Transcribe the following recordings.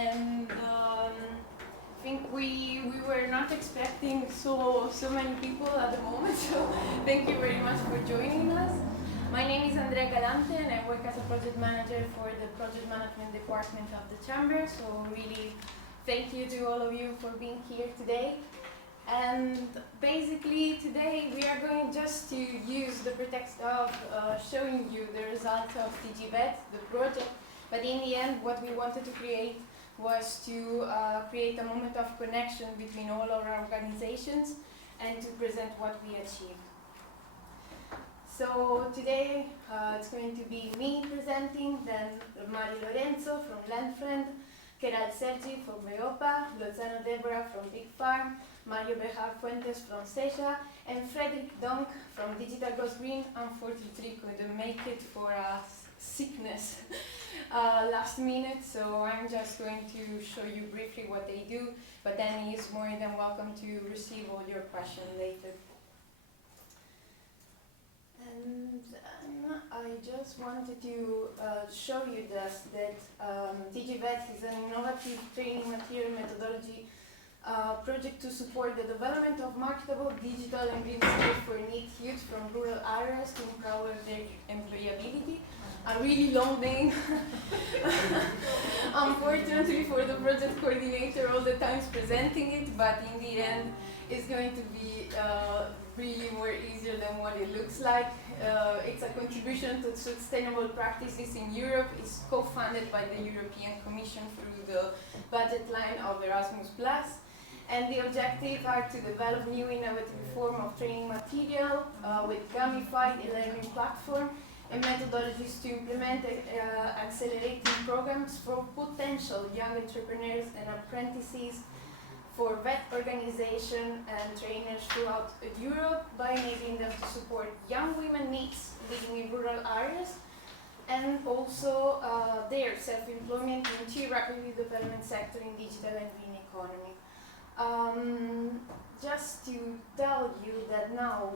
and I think we were not expecting so many people at the moment, so thank you very much for joining us. My name is Andrea Galante and I work as a project manager for the project management department of the Chamber, so really thank you to all of you for being here today. And basically today we are going just to use the pretext of showing you the result of DigiVet, the project, but in the end what we wanted to create was to create a moment of connection between all our organizations and to present what we achieved. So today it's going to be me presenting, then Mari Lorenzo from Landfriend, Keral Sergi from Veopa, Lozano Deborah from Big Farm, Mario Bejar Fuentes from Seja, and Frederick Donk from Digital Goes Green. Unfortunately couldn't make it for a sickness last minute, so I'm just going to show you briefly what they do, but then he is more than welcome to receive all your questions later. And I just wanted to show you this, that DigiVet is an innovative training material methodology project to support the development of marketable digital and green skills for NEET youth from rural areas to empower their employability. A really long name. Unfortunately for the project coordinator, all the times presenting it, but in the end it's going to be really more easier than what it looks like. It's a contribution to sustainable practices in Europe. It's co-funded by the European Commission through the budget line of Erasmus+. And the objectives are to develop new innovative form of training material with gamified e-learning platform and methodologies to implement accelerating programs for potential young entrepreneurs and apprentices for vet organization and trainers throughout Europe by enabling them to support young women needs living in rural areas and also their self-employment in two rapidly developing sector in digital and green economy. Just to tell you that now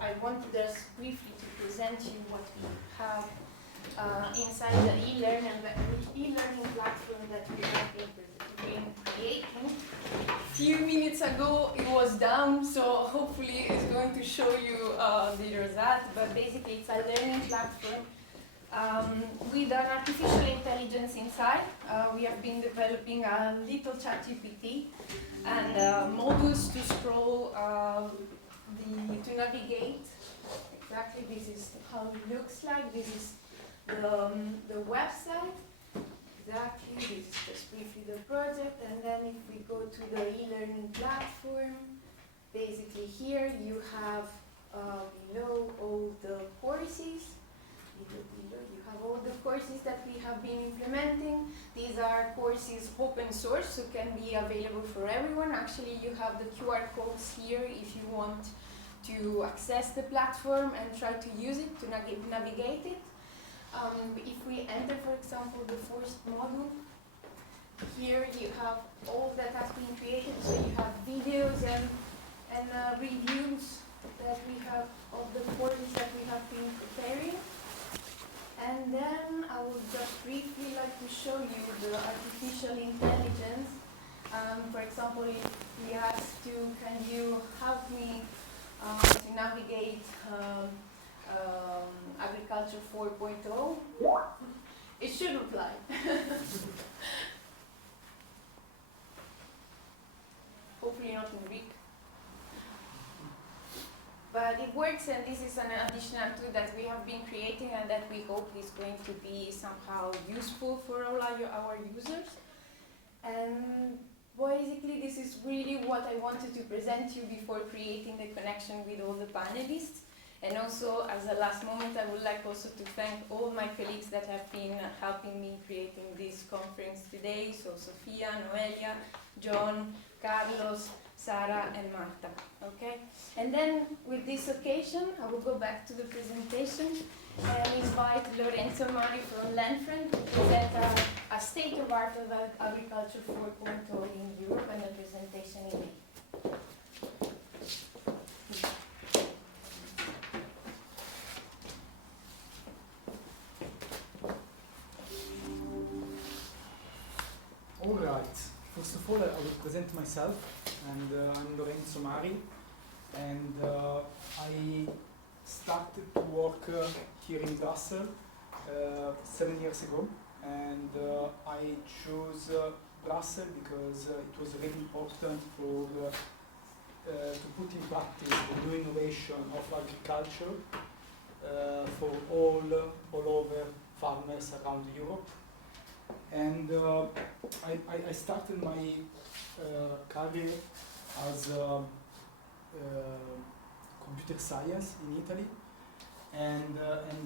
I want just briefly to present you what we have inside the e-learning platform that we have been creating. A few minutes ago it was down, so hopefully it's going to show you the result, but basically it's a learning platform with an artificial intelligence inside. We have been developing a little ChatGPT and modules to scroll, to navigate. Exactly, this is how it looks like. This is the website. Exactly, this is just briefly the project, and then if we go to the e-learning platform, basically here you have below all the courses. You have all the courses that we have been implementing. These are courses open source, so can be available for everyone. Actually, you have the QR codes here if you want to access the platform and try to use it, to navigate it. If we enter, for example, the first module, here you have all that has been created. So you have videos and reviews that we have of the courses that we have been preparing. And then I would just briefly like to show you the artificial intelligence. For example, if we ask you, can you help me to navigate Agriculture 4.0? It should reply. Hopefully not in Greek. But it works, and this is an additional tool that we have been creating and that we hope is going to be somehow useful for all our users. And basically this is really what I wanted to present you before creating the connection with all the panelists. And also, as a last moment, I would like also to thank all my colleagues that have been helping me creating this conference today. So Sofia, Noelia, John, Carlos, Sara and Marta, okay? And then with this occasion, I will go back to the presentation and invite Lorenzo Mari from Landfriend to present a state of art of agriculture 4.0 in Europe and a presentation in May. All right. First of all, I will present myself, and I'm Lorenzo Mari, and I started to work here in Brussels 7 years ago, and I chose Brussels because it was really important for to put in practice the new innovation of agriculture for all over farmers around Europe. And I started my career as computer science in Italy, and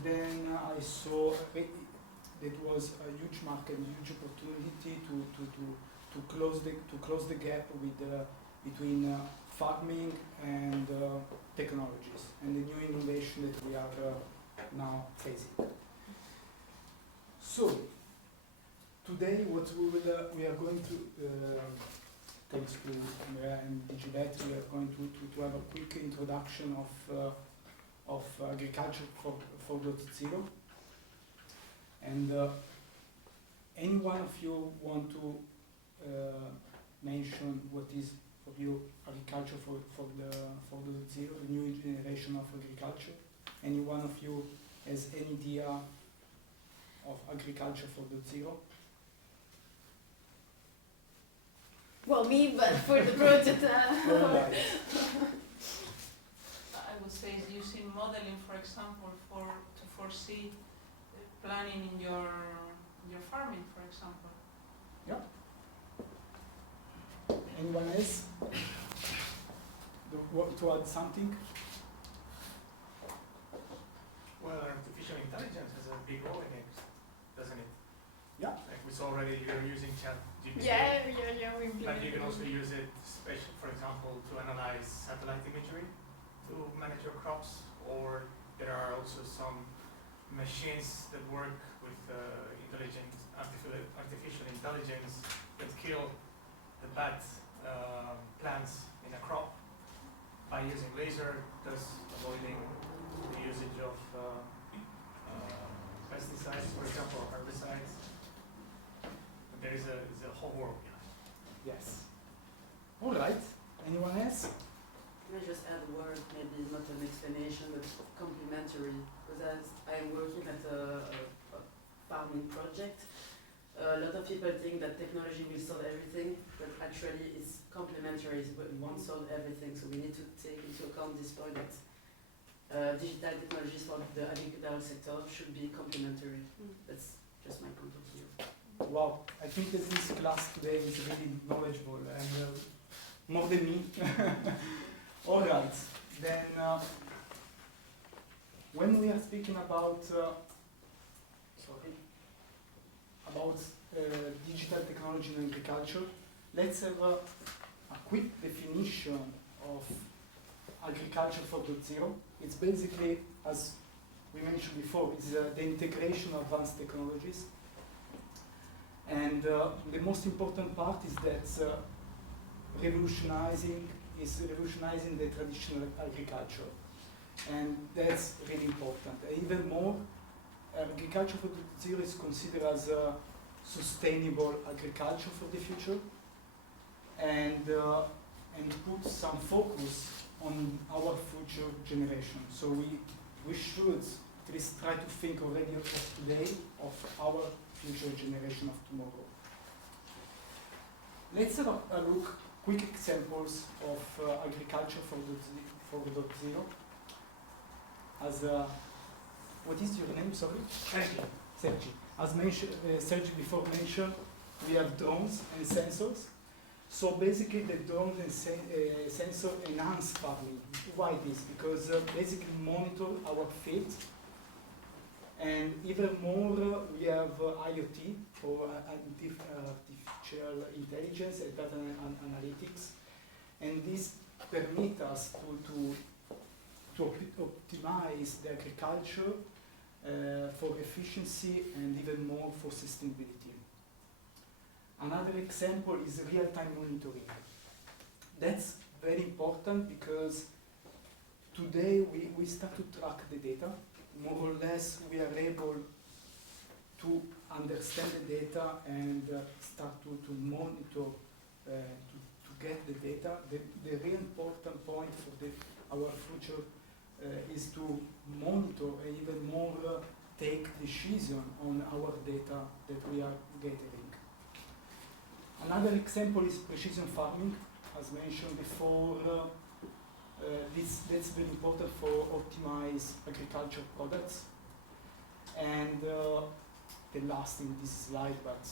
then I saw that was a huge market, huge opportunity to close the gap with between farming and technologies and the new innovation that we are now facing. So today, what we are going to, thanks to Andrea and Digibet, we are going to have a quick introduction of agriculture 4.0. And any one of you want to mention what is for you agriculture for the 4.0, the new generation of agriculture? Any one of you has any idea of agriculture 4.0? Well, me, but for the project. Right. I would say is using modeling, for example, to foresee planning in your farming, for example. Yeah. Anyone else? To add something? Well, artificial intelligence has a big role in it, doesn't it? Yeah. Like we saw already, you're using ChatGPT. Yeah, we But you can also use it, for example, to analyze satellite imagery to manage your crops, or there are also some machines that work with artificial intelligence that kill the bad plants in a crop by using laser, thus avoiding the usage of pesticides, for example, or herbicides. But there is a whole world behind. Yes. All right. Anyone else? Can I just add a word, maybe not an explanation, but complementary? Because as I'm working at a farming project, a lot of people think that technology will solve everything, but actually it's complementary, it won't solve everything. So we need to take into account this point that digital technologies for the agricultural sector should be complementary. That's just my point of view. Wow, I think that this class today is really knowledgeable and more than me. All right, then when we are speaking about digital technology in agriculture, let's have a quick definition of agriculture 4.0. It's basically, as we mentioned before, it's the integration of advanced technologies. And the most important part is that revolutionizing the traditional agriculture. And that's really important. Even more, agriculture 4.0 is considered as a sustainable agriculture for the future, and put some focus on our future generation. So we should at least try to think already of today of our future generation of tomorrow. Let's have a look, quick examples of agriculture 4.0. As what is your name? Sorry. Sergi. As mentioned, Sergi before mentioned, we have drones and sensors. So basically, the drones and sensor enhance farming. Why this? Because basically monitor our field, and even more we have IoT for artificial intelligence and data analytics, and this permits us to optimize the agriculture for efficiency and even more for sustainability. Another example is real-time monitoring. That's very important because today we start to track the data. More or less we are able to understand the data and start to monitor, to get the data, the real important point for our future is to monitor and even more take decision on our data that we are gathering. Another example is precision farming. As mentioned before, that's very important for optimize agriculture products. And the last in this slide, but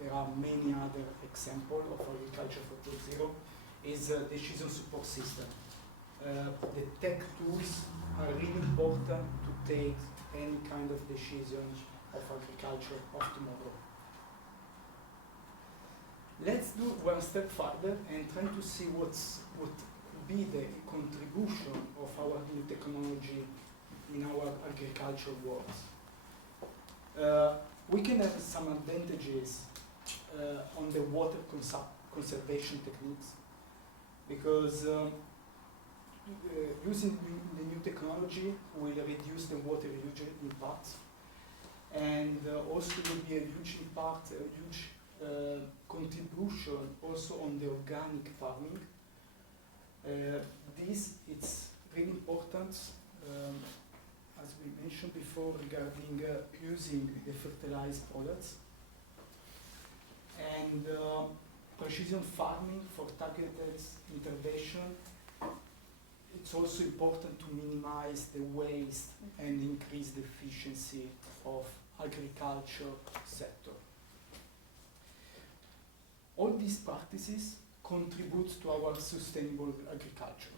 there are many other examples of agriculture 4.0, is decision support system. The tech tools are really important to take any kind of decisions of agriculture of tomorrow. Let's do one step further and try to see what could be the contribution of our new technology in our agriculture world. We can have some advantages on the water conservation techniques, because using the new technology will reduce the water usage impact, and also will be a huge impact, a huge contribution also on the organic farming. This it's really important, as we mentioned before, regarding using the fertilized products, and precision farming for targeted intervention. It's also important to minimize the waste and increase the efficiency of agriculture sector. All these practices contribute to our sustainable agriculture.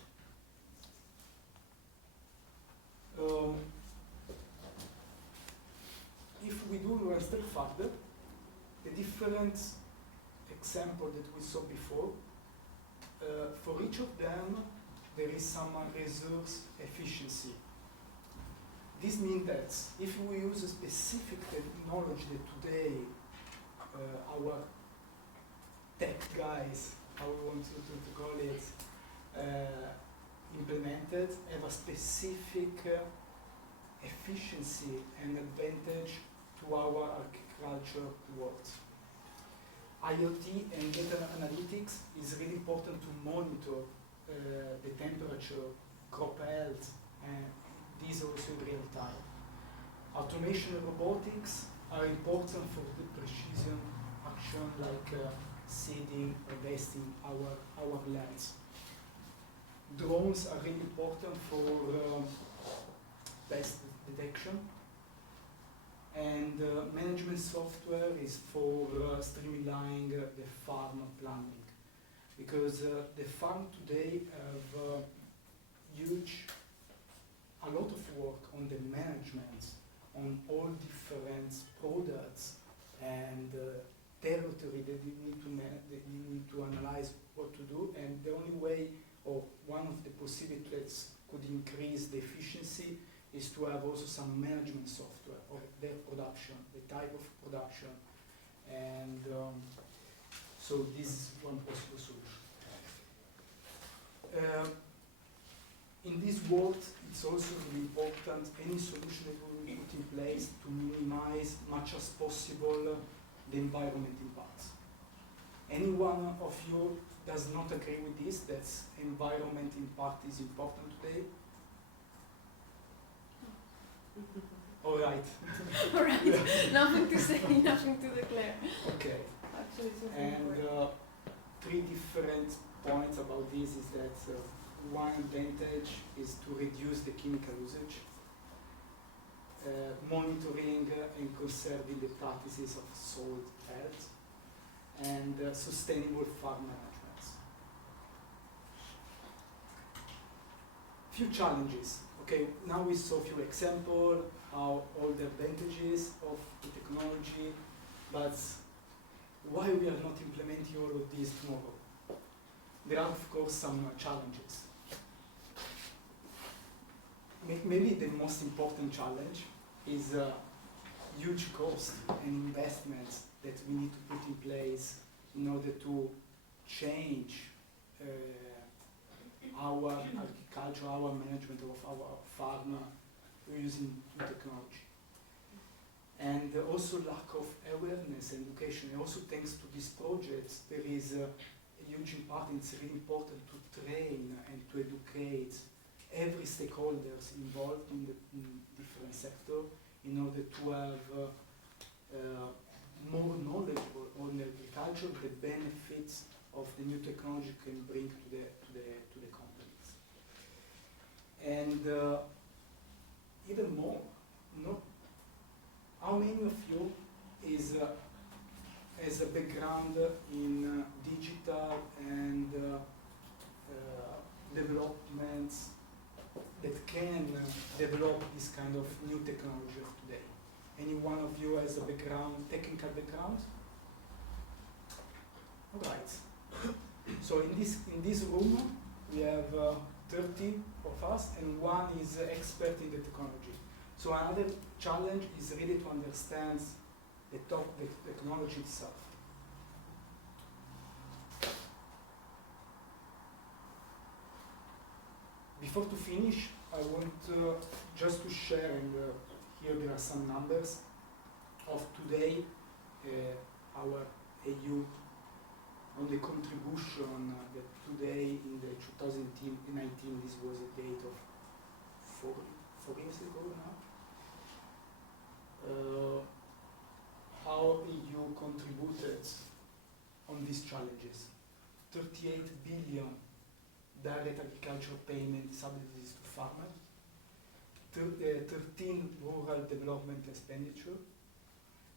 If we do one step further, the different example that we saw before, for each of them there is some resource efficiency. This means that if we use a specific technology that today our tech guys, how we want to call it, implemented, have a specific efficiency and advantage to our agriculture world. IoT and data analytics is really important to monitor the temperature, crop health, and these also in real time. Automation and robotics are important for the precision action like seeding, harvesting our lands. Drones are really important for pest detection, and management software is for streamlining the farm planning, because the farm today have a lot of work on the management, on all different products and territory that you need to analyze what to do, and the only way, or one of the possibilities could increase the efficiency, is to have also some management software of their production, the type of production, and so this is one possible solution. In this world, it's also really important any solution that we will put in place to minimize much as possible the environment impacts. Any one of you does not agree with this, that environment impact is important today? All right. All right. Nothing to say, nothing to declare. Okay. Actually, it's not And important. three different points about this is that one advantage is to reduce the chemical usage, monitoring and conserving the practices of soil health, and sustainable farm management. Few challenges. Okay, now we saw a few examples, how all the advantages of the technology, but why we are not implementing all of these tomorrow? There are, of course, some challenges. Maybe the most important challenge is huge cost and investments that we need to put in place in order to change our agriculture, our management of our farm using new technology. and also lack of awareness and education. And also thanks to these projects, there is a huge impact. It's really important to train and to educate every stakeholders involved in the different sector in order to have more knowledge on agriculture, the benefits of the new technology can bring to the companies. And even more, how many of you has a background in digital and developments that can develop this kind of new technology of today? Any one of you has a background, technical background? All right. So in this room we have 30 of us, and one is expert in the technology. So another challenge is really to understand the technology itself. Before to finish, I want just to share, and here there are some numbers of today, our AU on the contribution that today in the 2019, this was a date of 4 years ago now, how EU contributed on these challenges. 38 billion direct agricultural payment subsidies to farmers, 13 rural development expenditure,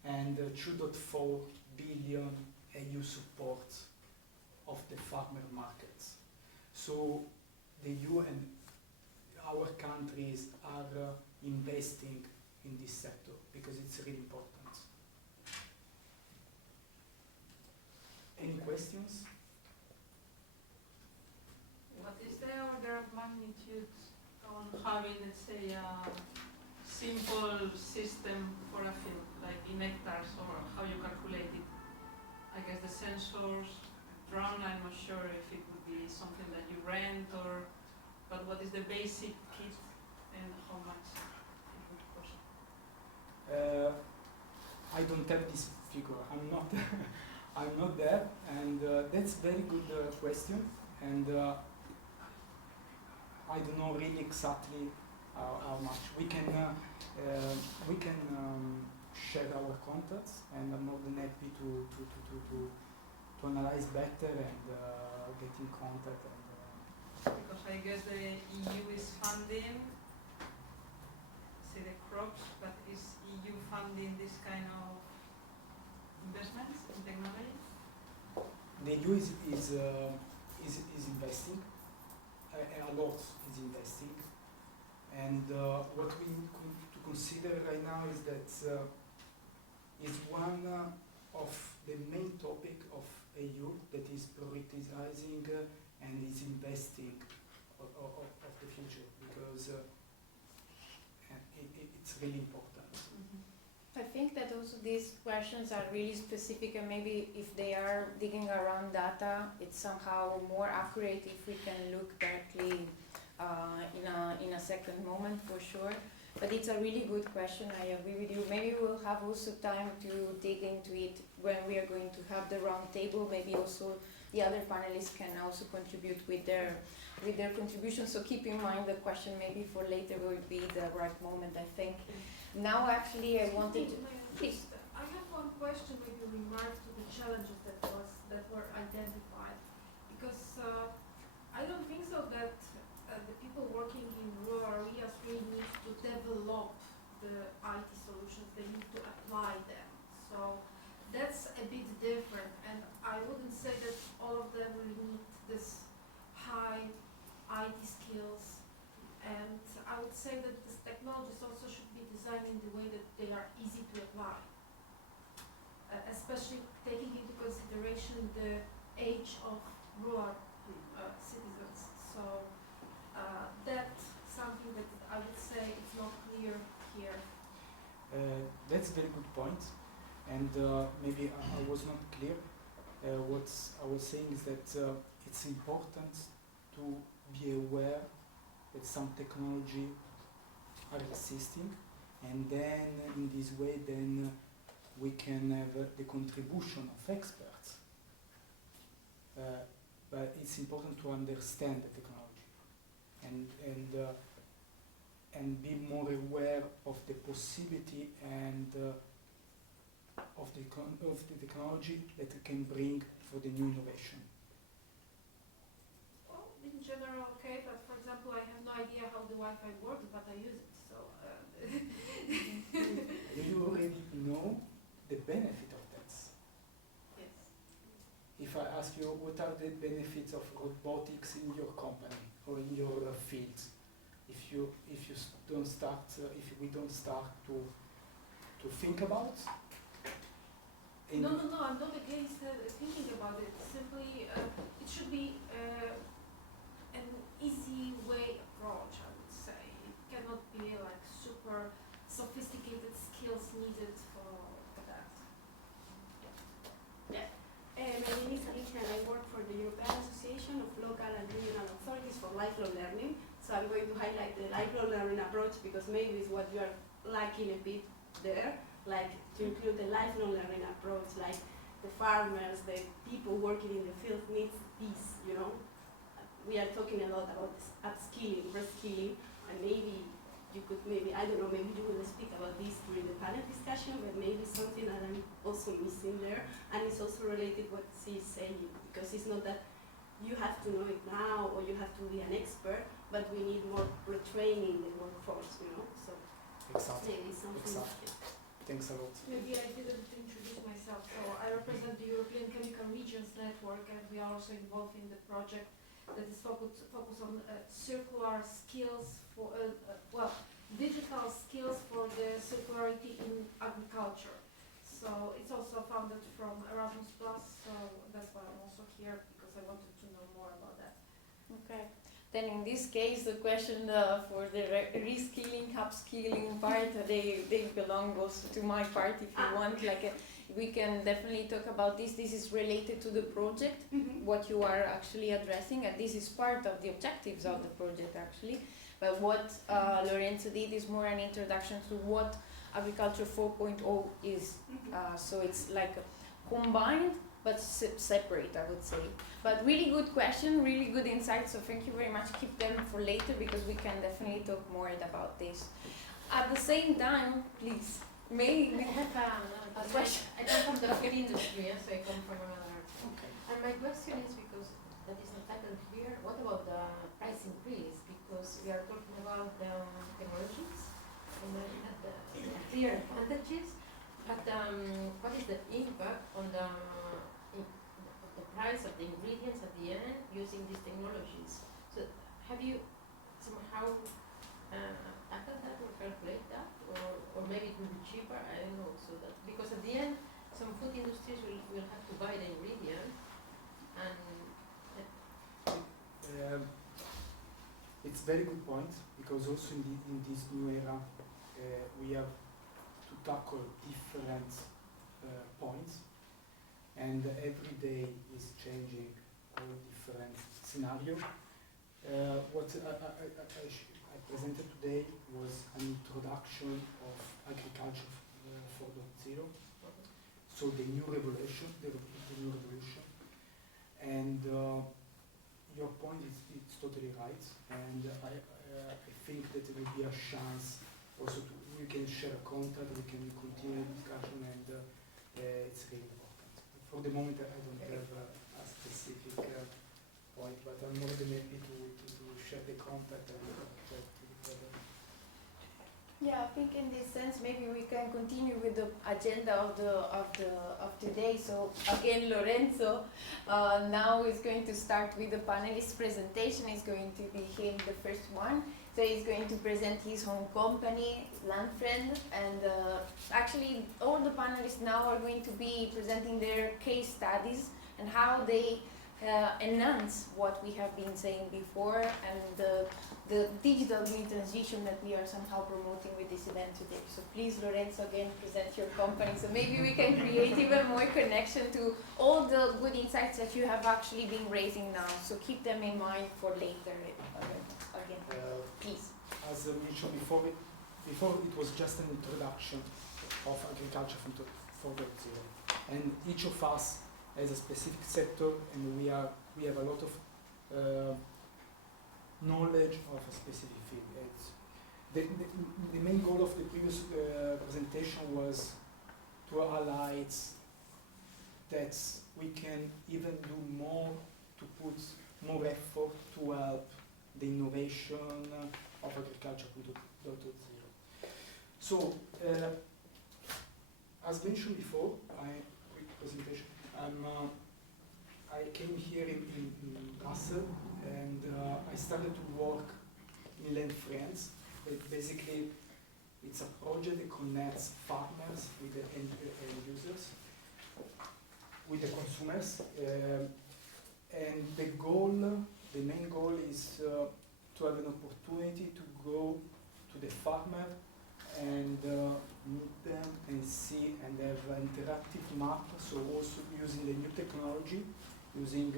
and 2.4 billion EU support of the farmer markets. So the EU and our countries are investing in this sector because it's really important. Any questions? What is the order of magnitude on having, let's say, a simple system for a field, like in hectares, or how you calculate it? I guess the sensors, drone, I'm not sure if it would be something that you rent, or, but what is the basic kit and how much it would cost? I don't have this figure. I'm not I'm not there, and that's very good question. And I don't know really exactly how much. We can share our contacts, and I'm more than happy to analyze better and get in contact. And, because I guess the EU is funding, say, the crops, but is EU funding this kind of investments in technology? the EU is investing. A lot is investing, and what we need to consider right now is that is one of the main topic of EU that is prioritizing and is investing of the future, because it's really important. I think that also these questions are really specific, and maybe if they are digging around data, it's somehow more accurate if we can look directly in a second moment, for sure. But it's a really good question, I agree with you. Maybe we'll have also time to dig into it when we are going to have the round table. Maybe also the other panelists can also contribute with their contribution. So keep in mind the question maybe for later will be the right moment, I think. Now actually I wanted to, please. I have one question, maybe a remark to the challenges that were identified, because I don't think so that the people working in rural areas really need to develop the IT solutions, they need to apply them. So that's a bit different, and I wouldn't say that all of them will need this high IT skills, and I would say that this technologies also should be designed in the way that they are easy to apply, especially taking into consideration the age of rural citizens. So that's something that I would say is not clear here. That's a very good point, and maybe I was not clear. What I was saying is that it's important to be aware that some technology are existing, And then in this way, then we can have the contribution of experts. But it's important to understand the technology and be more aware of the possibility and of the technology that it can bring for the new innovation. Well, in general, okay, but for example, I have no idea how the Wi-Fi works, but I use it, so. You already know the benefit of that. Yes. If I ask you what are the benefits of robotics in your company or in your field, if we don't start to think about. No, I'm not against thinking about it. Simply, it should be an easy way approach, I would say. It cannot be like super sophisticated skills needed for that. My name is Alicia and I work for the European Association of Local and Regional Authorities for Lifelong Learning. So I'm going to highlight the lifelong learning approach because maybe it's what you are lacking a bit there, like to include the lifelong learning approach, like the farmers, the people working in the field needs this, you know. We are talking a lot about this upskilling, reskilling, and maybe you could I don't know, maybe you will speak about this during the panel discussion, but maybe something that I'm also missing there, and it's also related what she's saying, because it's not that you have to know it now or you have to be an expert, but we need more retraining the workforce, you know, so Exactly. maybe something. Exactly. Thanks a lot. Maybe I didn't introduce myself. So I represent the European Chemical Regions Network, and we are also involved in the project that is focused on circular skills for, digital skills for the circularity in agriculture. So it's also funded from Erasmus+, so that's why I'm also here, because I wanted to know more about that. Okay. Then in this case, the question for the reskilling, upskilling part, they belong also to my part. If you want, we can definitely talk about this. This is related to the project, what you are actually addressing, and this is part of the objectives of the project actually. But what Lorenzo did is more an introduction to what Agriculture 4.0 is. So it's like combined but separate, I would say. But really good question, really good insight, so thank you very much. Keep them for later because we can definitely talk more about this. At the same time, please, may we have a question? I come from the food industry, so I come from another. Okay. And my question is, because that is not tackled here, what about the price increase? Because we are talking about the technologies, and we have the clear advantages, but what is the impact on the price of the ingredients at the end using these technologies? So have you somehow tackled that or calculate that, or maybe it will be cheaper? I don't know. So that, because at the end, some food industries will have to buy the ingredient, and It's a very good point, because also in this new era we have to tackle different points, and every day is changing all different scenario. What I presented today was an introduction of agriculture 4.0, so the new revolution, and your point is totally right, and I think that there will be a chance also we can share contact, we can continue the discussion, and it's really important. For the moment, I don't have a specific point, but I'm more than happy to share the contact and chat with the Yeah, I think in this sense maybe we can continue with the agenda of today. So again, Lorenzo now is going to start with the panelist presentation. Is going to be him, the first one. So he's going to present his home company, Landfriend, and actually all the panelists now are going to be presenting their case studies and how they enhance what we have been saying before, and the digital green transition that we are somehow promoting with this event today. So please, Lorenzo, again, present your company. So maybe we can create even more connection to all the good insights that you have actually been raising now. So keep them in mind for later. Again, please. As I mentioned before, before it was just an introduction of agriculture from 4.0, and each of us has a specific sector, and we have a lot of knowledge of a specific field. The main goal of the previous presentation was to highlight that we can even do more to put more effort to help the innovation of agriculture 4.0. So, as mentioned before, quick presentation. I came here in Brussels, and I started to work in Land France. Basically, it's a project that connects farmers with the end users, with the consumers, and the main goal is to have an opportunity to go to the farmer and meet them and see and have an interactive map, so also using the new technology, using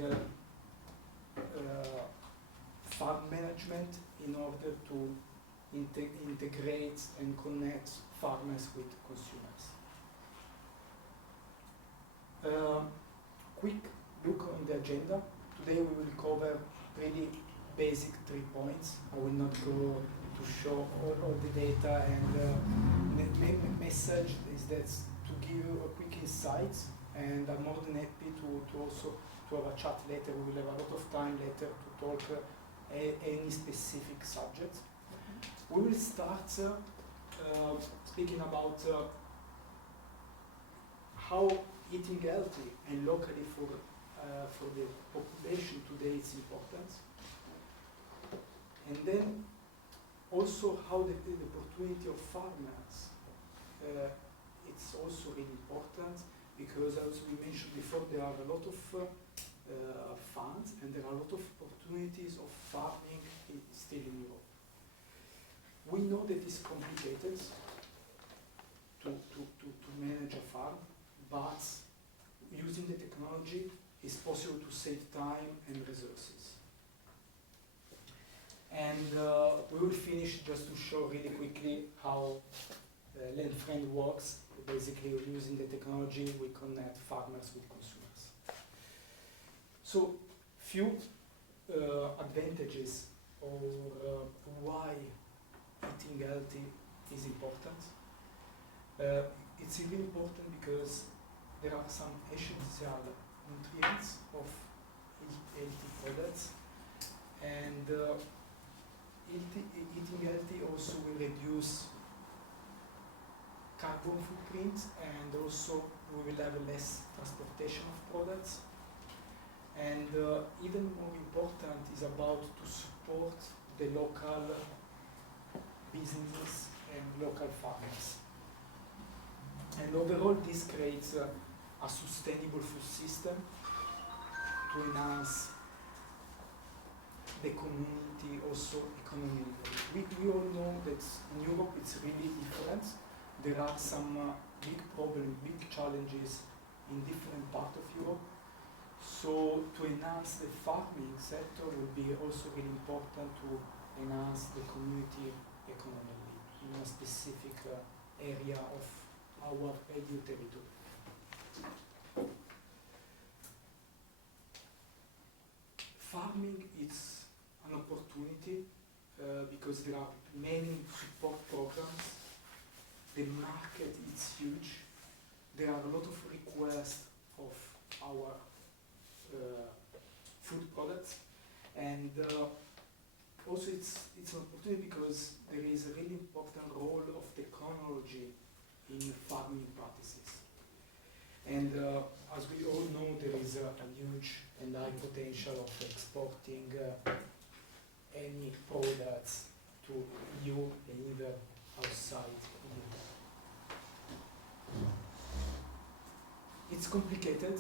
farm management in order to integrate and connect farmers with consumers. Quick look on the agenda. Today we will cover really basic 3 points. I will not go to show all the data, and the main message is that to give you a quick insight, and I'm more than happy to also to have a chat later. We will have a lot of time later to talk any specific subject. We will start speaking about how eating healthy and locally for the population today is important, and then also how the opportunity of farmers it's also really important, because as we mentioned before, there are a lot of funds and there are a lot of opportunities of farming still in Europe. We know that it's complicated to manage a farm, but using the technology it's possible to save time and resources. And we will finish just to show really quickly how Landfriend works. Basically, using the technology, we connect farmers with consumers. So, few advantages or why eating healthy is important. It's really important because there are some essential nutrients of healthy products, and eating healthy also will reduce carbon footprint, and also we will have less transportation of products. And even more important is about to support the local businesses and local farmers. And overall, this creates a sustainable food system to enhance the community, also economically. We all know that in Europe it's really different. There are some big problems, big challenges in different parts of Europe. So to enhance the farming sector will be also really important to enhance the community economically in a specific area of our EU territory. Farming is an opportunity because there are many support programs. The market is huge. There are a lot of requests of our food products, and also it's an opportunity because there is a really important role of technology in farming practices. And as we all know, there is a huge and high potential of exporting any products to EU and even outside EU. It's complicated,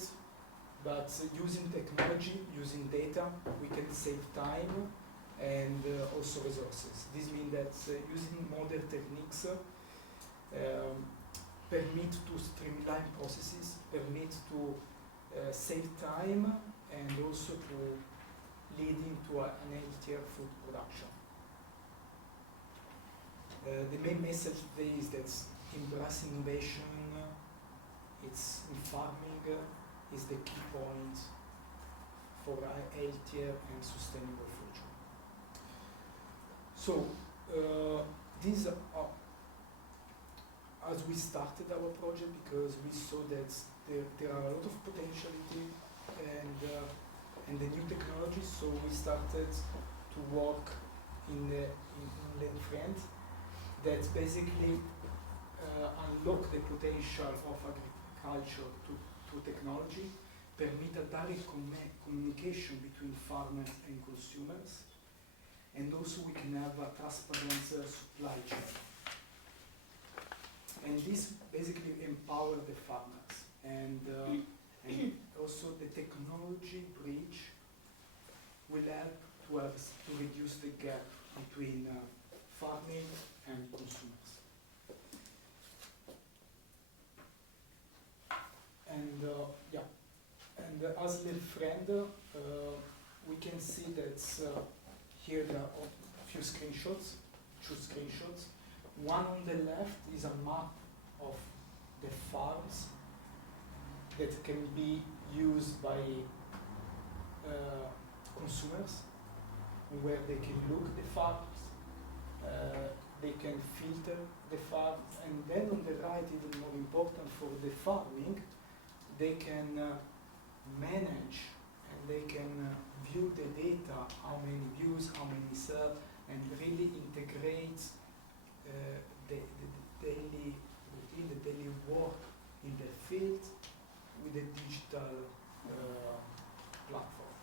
but using technology, using data, we can save time and also resources. This means that using modern techniques permit to streamline processes, permit to save time, and also to lead into an healthier food production. The main message today is that embrace innovation, it's in farming, is the key point for a healthier and sustainable future. So, these are, as we started our project, because we saw that there are a lot of potentiality and the new technology, so we started to work in Land Friend that basically unlock the potential of agriculture to technology, permit a direct communication between farmers and consumers, and also we can have a transparent supply chain. And this basically empower the farmers, and also the technology bridge will help to reduce the gap between farming and consumers. And and as a friend, we can see that here there are a few screenshots, two screenshots. One on the left is a map of the farms that can be used by consumers, where they can look the farms, they can filter the farms, and then on the right, even more important for the farming, they can manage and they can view the data, how many views, how many sell, and really integrate the daily routine, the daily work in the field with the digital platform.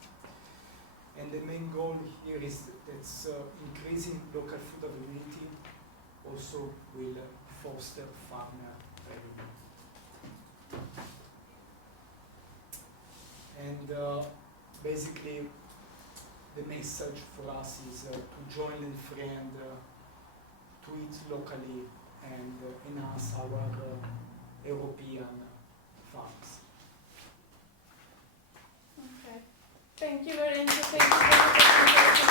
And the main goal here is that increasing local food availability also will foster farmer revenue. And basically, the message for us is to join and friend, to eat locally, and enhance our European farms. Okay. Thank you very much. Thank you for the presentation.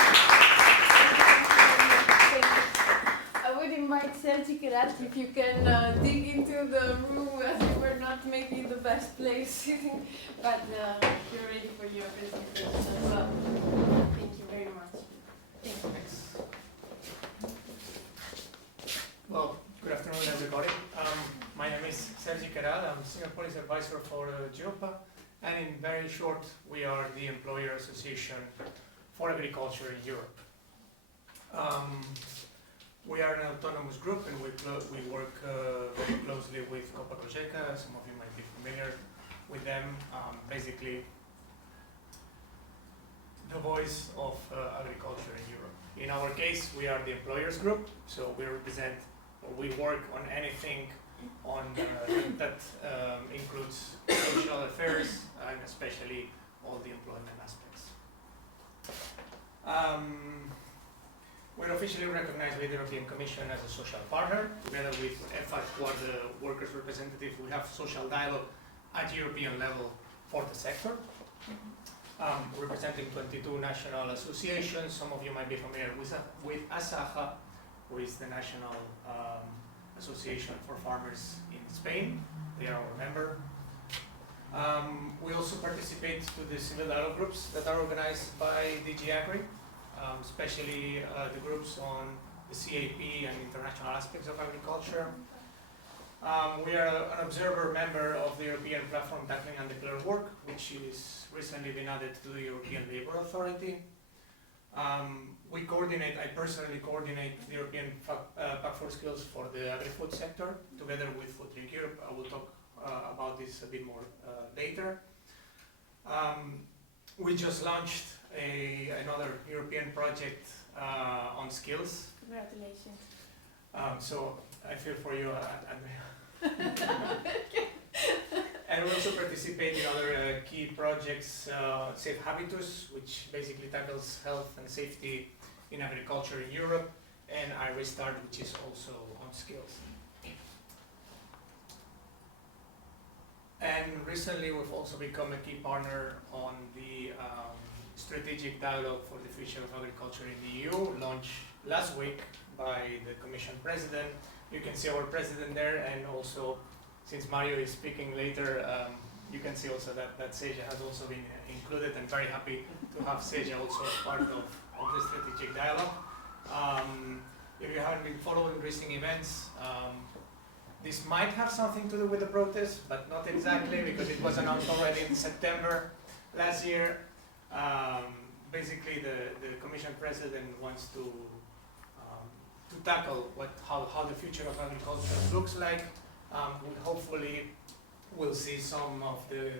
I would invite Sergi Kerat if you can dig into the room as you were not maybe the best place, but you're ready for your presentation. So, thank you very much. Thank you. Thanks. Well, good afternoon, everybody. My name is Sergi Keral. I'm Senior Policy Advisor for GEOPA, and in very short, we are the Employer Association for Agriculture in Europe. We are an autonomous group, and we work very closely with Copa Cogeca. Some of you might be familiar with them. Basically, the voice of agriculture in Europe. In our case, we are the employers group, so we represent, or we work on anything that includes social affairs and especially all the employment aspects. We're officially recognized by the European Commission as a social partner. Together with EFAT, who are the workers' representatives, we have social dialogue at European level for the sector. Representing 22 national associations. Some of you might be familiar with ASAJA, who is the National Association for Farmers in Spain. They are our member. We also participate to the civil dialogue groups that are organized by DG Agri, especially the groups on the CAP and international aspects of agriculture. We are an observer member of the European Platform Tackling Undeclared Work, which is recently been added to the European Labour Authority. I personally coordinate the European Pact for Skills for the agri-food sector, together with Food Link Europe. I will talk about this a bit more later. We just launched another European project on skills. Congratulations. So I feel for you, and we also participate in other key projects, Safe Habitus, which basically tackles health and safety in agriculture in Europe, and I Restart, which is also on skills. And recently we've also become a key partner on the Strategic Dialogue for the Future of Agriculture in the EU, launched last week by the Commission President. You can see our President there, and also, since Mario is speaking later, you can see also that Seja has also been included, and very happy to have Seja also as part of the strategic dialogue. If you haven't been following recent events, this might have something to do with the protest, but not exactly, because it was announced already in September last year. Basically, the Commission President wants to tackle how the future of agriculture looks like. We hopefully will see some of the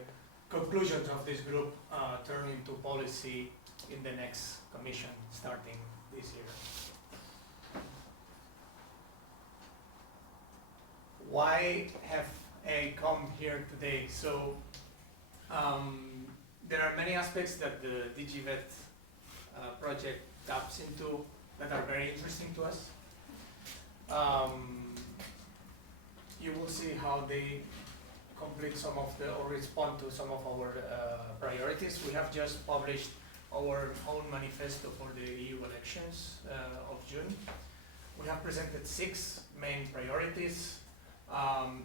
conclusions of this group turn into policy in the next Commission starting this year. Why have I come here today? So there are many aspects that the DigiVet project taps into that are very interesting to us. You will see how they complete some of the, or respond to some of our priorities. We have just published our own manifesto for the EU elections of June. We have presented 6 main priorities.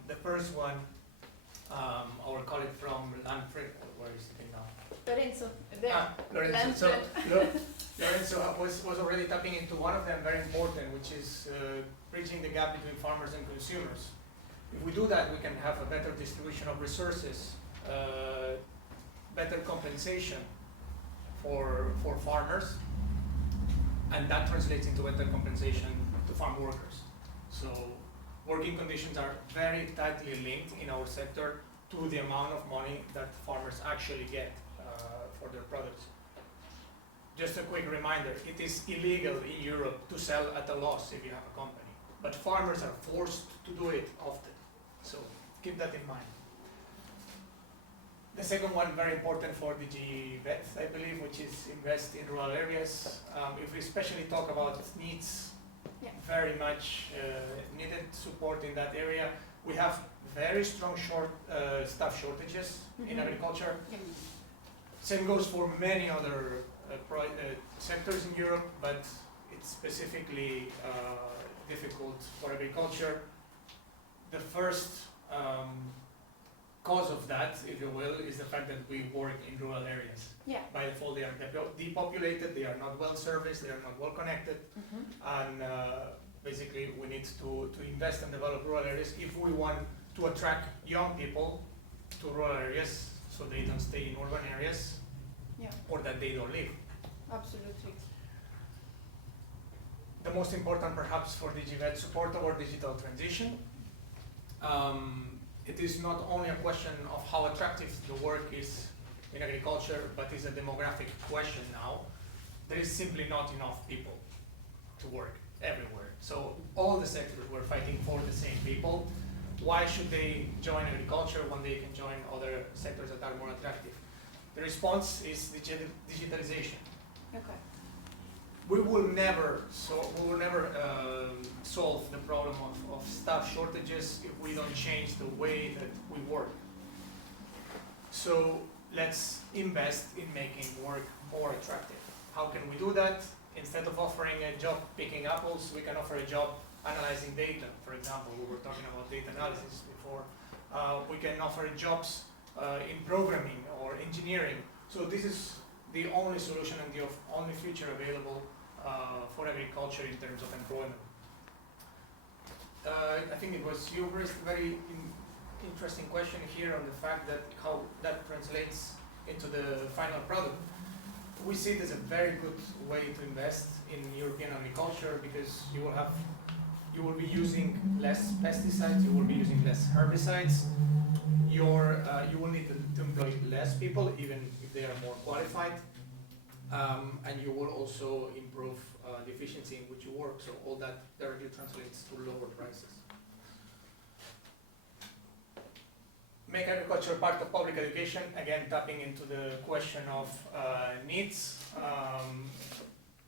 The first one, our colleague from Lanfred, where is he now? Lorenzo, there. Lorenzo. Lorenzo was already tapping into one of them, very important, which is bridging the gap between farmers and consumers. If we do that, we can have a better distribution of resources, better compensation for farmers, and that translates into better compensation to farm workers. So working conditions are very tightly linked in our sector to the amount of money that farmers actually get for their products. Just a quick reminder, it is illegal in Europe to sell at a loss if you have a company, but farmers are forced to do it often. So keep that in mind. The second one, very important for DigiVet, I believe, which is invest in rural areas. If we especially talk about needs, very much needed support in that area. We have very strong staff shortages in agriculture. Same goes for many other sectors in Europe, but it's specifically difficult for agriculture. The first cause of that, if you will, is the fact that we work in rural areas. By default, they are depopulated, they are not well serviced, they are not well connected, and basically we need to invest and develop rural areas if we want to attract young people to rural areas so they don't stay in urban areas or that they don't live. Absolutely. The most important perhaps for DigiVet, support our digital transition. It is not only a question of how attractive the work is in agriculture, but it's a demographic question now. There is simply not enough people to work everywhere. So all the sectors we're fighting for the same people. Why should they join agriculture when they can join other sectors that are more attractive? The response is digitalization. Okay. We will never solve the problem of staff shortages if we don't change the way that we work. So let's invest in making work more attractive. How can we do that? Instead of offering a job picking apples, we can offer a job analyzing data. For example, we were talking about data analysis before. We can offer jobs in programming or engineering. So this is the only solution and the only future available for agriculture in terms of employment. I think it was you raised a very interesting question here on the fact that how that translates into the final product. We see it as a very good way to invest in European agriculture because you will be using less pesticides, you will be using less herbicides, you will need to employ less people even if they are more qualified, and you will also improve the efficiency in which you work, so all that directly translates to lower prices. Make agriculture part of public education, again tapping into the question of needs.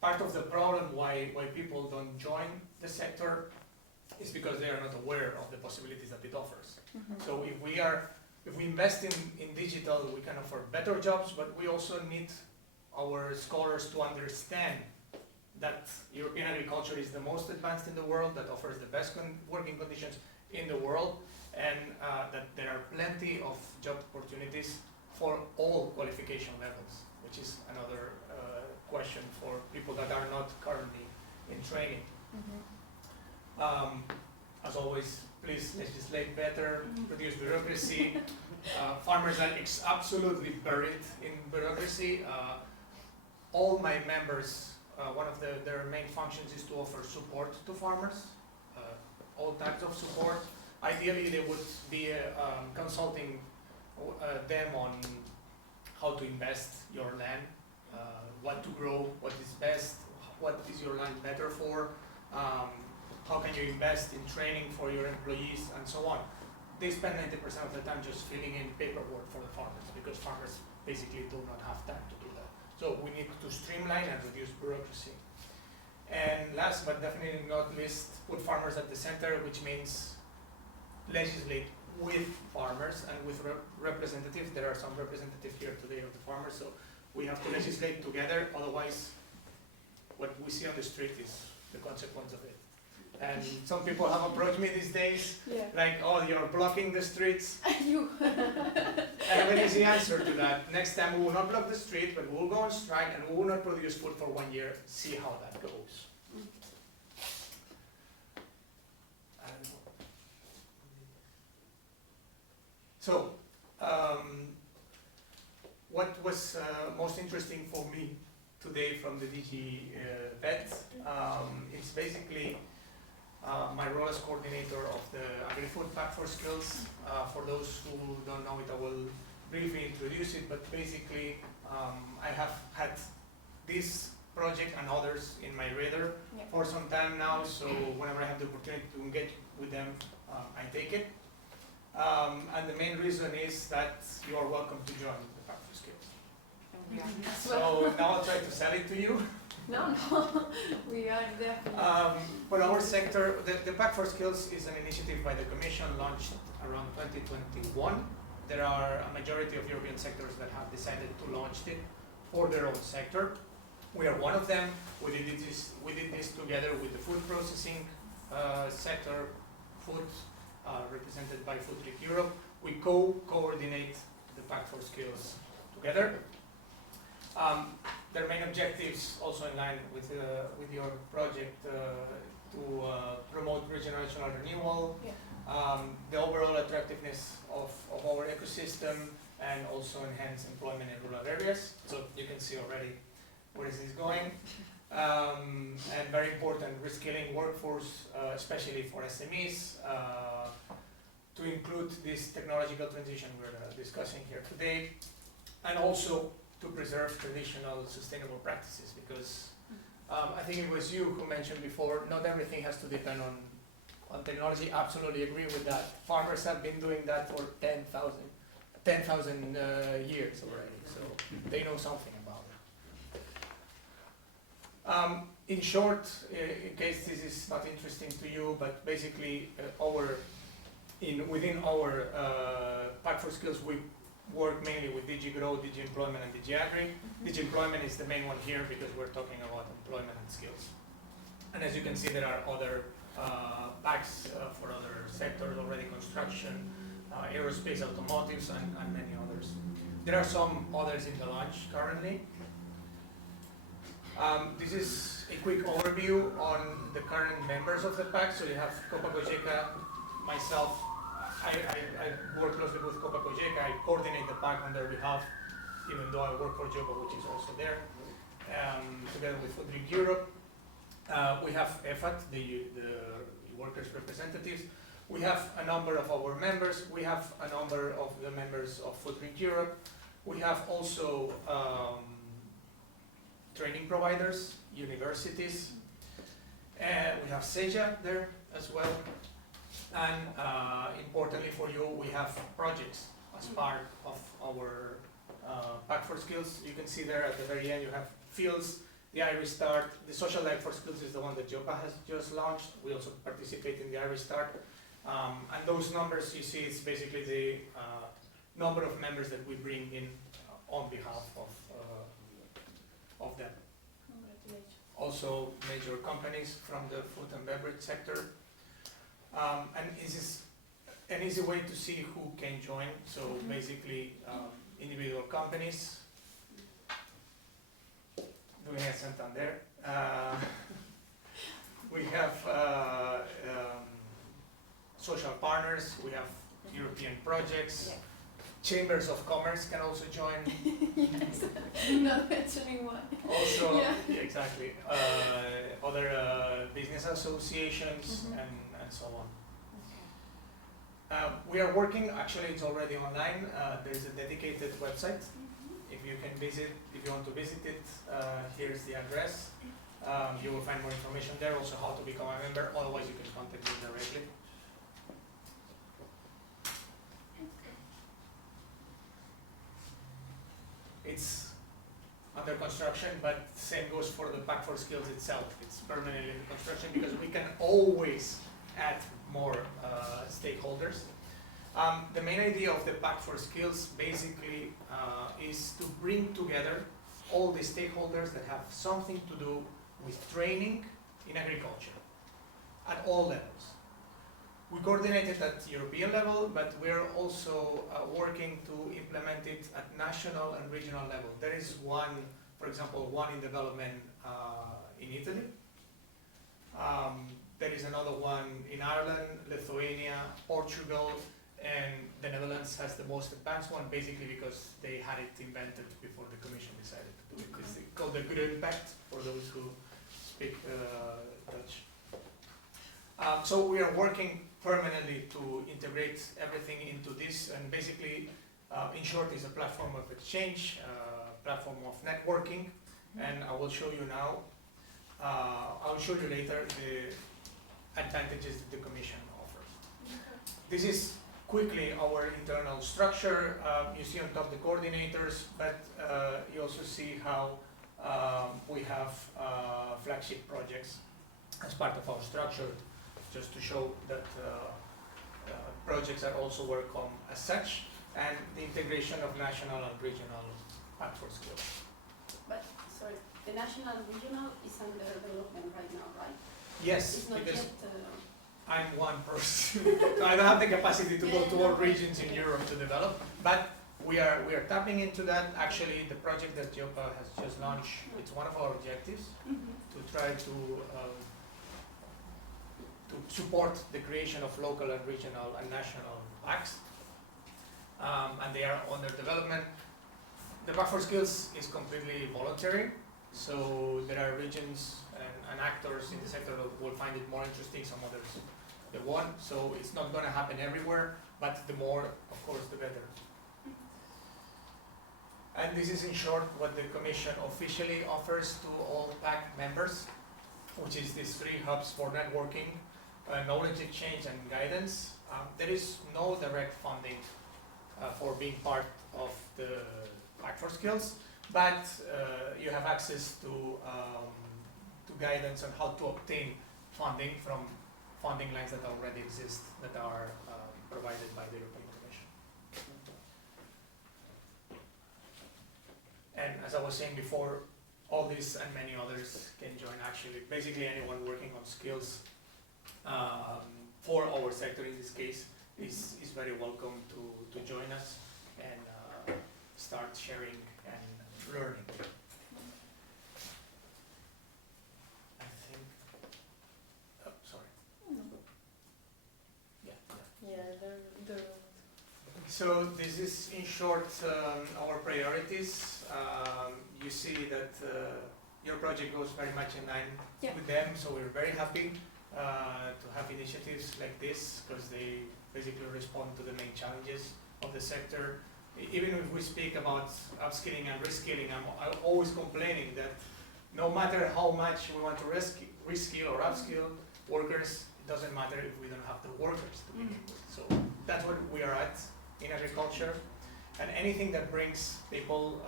Part of the problem why people don't join the sector is because they are not aware of the possibilities that it offers. So if we invest in digital, we can offer better jobs, but we also need our scholars to understand that European agriculture is the most advanced in the world, that offers the best working conditions in the world, and that there are plenty of job opportunities for all qualification levels, which is another question for people that are not currently in training. As always, please legislate better, reduce bureaucracy. Farmers are absolutely buried in bureaucracy. All my members, one of their main functions is to offer support to farmers, all types of support. Ideally, they would be consulting them on how to invest your land, what to grow, what is best, what is your land better for, how can you invest in training for your employees, and so on. They spend 90% of the time just filling in paperwork for the farmers, because farmers basically do not have time to do that. So we need to streamline and reduce bureaucracy. And last but definitely not least, put farmers at the center, which means legislate with farmers and with representatives. There are some representatives here today of the farmers, so we have to legislate together, otherwise what we see on the street is the consequence of it. And some people have approached me these days, like, oh, you're blocking the streets. You. I have an easy answer to that. Next time we will not block the street, but we will go on strike and we will not produce food for 1 year. See how that goes. So, what was most interesting for me today from the DG Vet is basically my role as coordinator of the Agri-Food Pact for Skills. For those who don't know it, I will briefly introduce it, but basically I have had this project and others in my radar for some time now, so whenever I have the opportunity to engage with them, I take it. And the main reason is that you are welcome to join the Pact for Skills. So now I'll try to sell it to you. No, we are definitely. For our sector, the Pact for Skills is an initiative by the Commission launched around 2021. There are a majority of European sectors that have decided to launch it for their own sector. We are one of them. We did this together with the food processing sector, food represented by Food Trick Europe. We coordinate the Pact for Skills together. Their main objectives, also in line with your project, to promote regional renewal, the overall attractiveness of our ecosystem, and also enhance employment in rural areas. So you can see already where this is going. And very important, reskilling workforce, especially for SMEs, to include this technological transition we're discussing here today, and also to preserve traditional sustainable practices, because I think it was you who mentioned before, not everything has to depend on technology. Absolutely agree with that. Farmers have been doing that for 10,000 years already, so they know something about it. In short, in case this is not interesting to you, but basically within our Pact for Skills, we work mainly with DG Grow, DG Employment, and DG Agri. DG Employment is the main one here because we're talking about employment and skills. And as you can see, there are other packs for other sectors already: construction, aerospace, automotives, and many others. There are some others in the launch currently. This is a quick overview on the current members of the pack. So you have Copa Cogeca, myself. I work closely with Copa Cogeca. I coordinate the pack on their behalf, even though I work for Joba, which is also there, together with Food Trick Europe. We have EFAT, the workers' representatives. We have a number of our members. We have a number of the members of Food Trick Europe. We have also training providers, universities. We have SEJA there as well. And importantly for you, we have projects as part of our Pact for Skills. You can see there at the very end you have fields, the iRestart. The Social Life for Skills is the one that Jopa has just launched. We also participate in the iRestart. And those numbers you see is basically the number of members that we bring in on behalf of them. Congratulations. Also also major companies from the food and beverage sector. And this is an easy way to see who can join. So basically, individual companies, doing a Santander. We have social partners, we have European projects, Yeah. chambers of commerce can also join. Yes, not mentioning one. Also, Yeah. yeah, exactly, other business associations and so on. We are working, actually it's already online, there is a dedicated website. If you can visit, if you want to visit it, here's the address. You will find more information there, also how to become a member, otherwise you can contact me directly. It's under construction, but same goes for the Pact for Skills itself. It's permanently in construction because we can always add more stakeholders. The main idea of the Pact for Skills basically is to bring together all the stakeholders that have something to do with training in agriculture at all levels. We coordinate it at European level, but we're also working to implement it at national and regional level. There is one, for example, one in development in Italy. There is another one in Ireland, Lithuania, Portugal, and the Netherlands has the most advanced one, basically because they had it invented before the Commission decided to do it. It's called the Good Impact for those who speak Dutch. So we are working permanently to integrate everything into this, and basically, in short, is a platform of exchange, platform of networking, and I will show you now. I will show you later the advantages that the Commission offers. This is quickly our internal structure. You see on top the coordinators, but you also see how we have flagship projects as part of our structure, just to show that projects are also welcome as such, and the integration of national and regional Pact for Skills. But, sorry, the national and regional is under development right now, right? Yes, It's not because yet, I'm one person. So I don't have the capacity to go to all regions in Europe to develop, but we are tapping into that. Actually, the project that Jopa has just launched, it's one of our objectives to try to support the creation of local and regional and national pacts, and they are under development. The Pact for Skills is completely voluntary, so there are regions and actors in the sector that will find it more interesting, some others they won't, so it's not going to happen everywhere, but the more, of course, the better. And this is in short what the Commission officially offers to all PAC members, which is these 3 hubs for networking, knowledge exchange and guidance. There is no direct funding for being part of the Pact for Skills, but you have access to guidance on how to obtain funding from funding lines that already exist, that are provided by the European Commission. And as I was saying before, all this and many others can join actually. Basically anyone working on skills for our sector in this case is very welcome to join us and start sharing and learning. I think, oh, sorry. Yeah. So this is in short our priorities. You see that your project goes very much in line with them, so we're very happy to have initiatives like this because they basically respond to the main challenges of the sector. Even if we speak about upskilling and reskilling, I'm always complaining that no matter how much we want to reskill or upskill workers, it doesn't matter if we don't have the workers to begin with. So that's what we are at in agriculture, and anything that brings people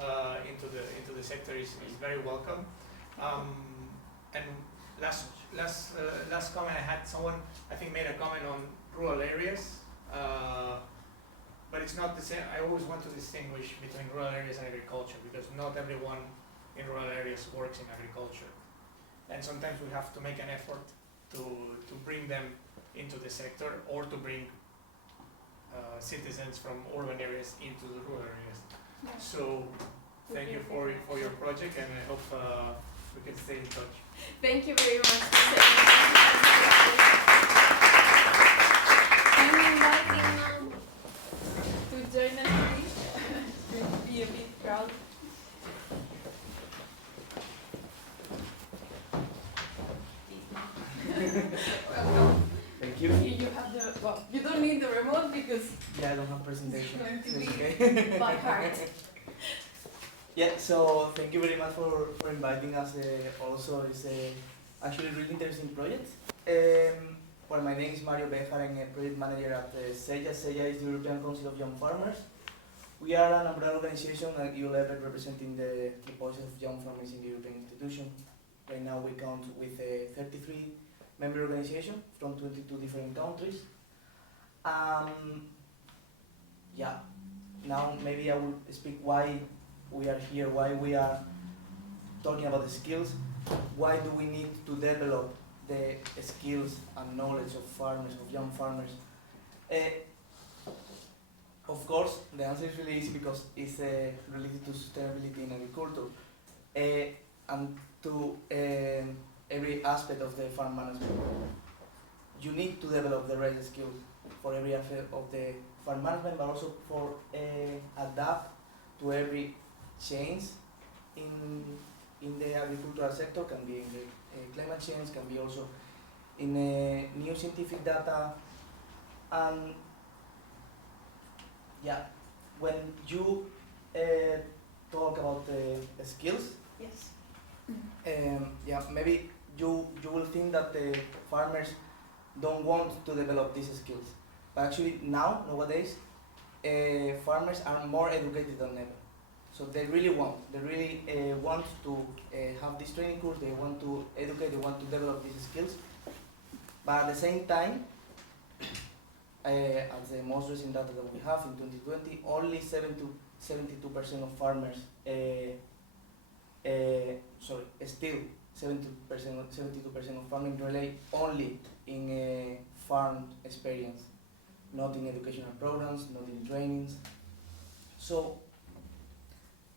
into the sector is very welcome. And last comment I had, someone I think made a comment on rural areas, but it's not the same. I always want to distinguish between rural areas and agriculture because not everyone in rural areas works in agriculture. and sometimes we have to make an effort to bring them into the sector or to bring citizens from urban areas into the rural areas. So thank you for your project, and I hope we can stay in touch. Thank you very much for saying that. I'm inviting now to join us, please. It's going to be a bit crowded. Welcome. Thank you. Here you have the, well, you don't need the remote because Yeah, I don't have presentation. it's going to so be it's okay. by heart. Yeah, so thank you very much for inviting us. Also, it's actually a really interesting project. Well, my name is Mario Bejar. I'm a project manager at SEJA. SEJA is the European Council of Young Farmers. We are an umbrella organization at EU level representing the voices of young farmers in the European institution. Right now we count with 33 member organizations from 22 different countries. Yeah, now maybe I will speak why we are here, why we are talking about the skills, why do we need to develop the skills and knowledge of farmers, of young farmers. Of course, the answer is really easy because it's related to sustainability in agriculture and to every aspect of the farm management. You need to develop the right skills for every aspect of the farm management, but also for adapt to every change in the agricultural sector. Can be in the climate change, can be also in new scientific data, and yeah, when you talk about the skills, Yes. yeah, maybe you will think that the farmers don't want to develop these skills, but actually nowadays farmers are more educated than ever. So they really want to have this training course. They want to educate. They want to develop these skills, but at the same time, as the most recent data that we have in 2020, only 72% of farmers, still 72% of farming rely only in farm experience, not in educational programs, not in trainings. So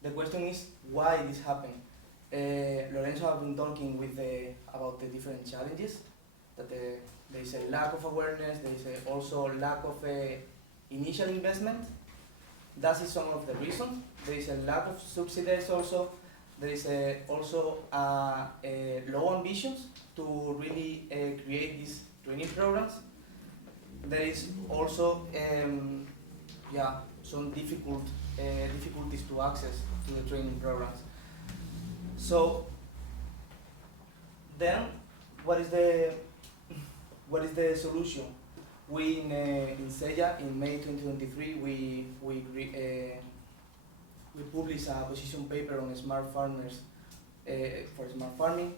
the question is why this happened. Lorenzo has been talking about the different challenges, that there is a lack of awareness, there is also lack of initial investment. That is some of the reasons. There is a lack of subsidies also. There is also low ambitions to really create these training programs. There is also some difficulties to access to the training programs. So then, what is the solution? We in SEJA in May 2023 we published a position paper on smart farmers for smart farming,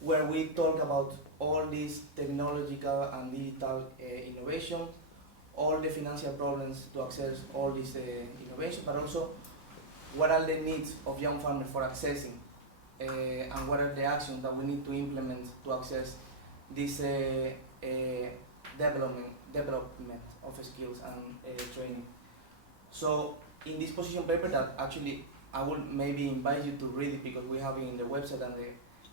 where we talk about all these technological and digital innovation, all the financial problems to access all this innovation, but also what are the needs of young farmers for accessing, and what are the actions that we need to implement to access this development of skills and training. So in this position paper that actually I would maybe invite you to read it because we have it in the website and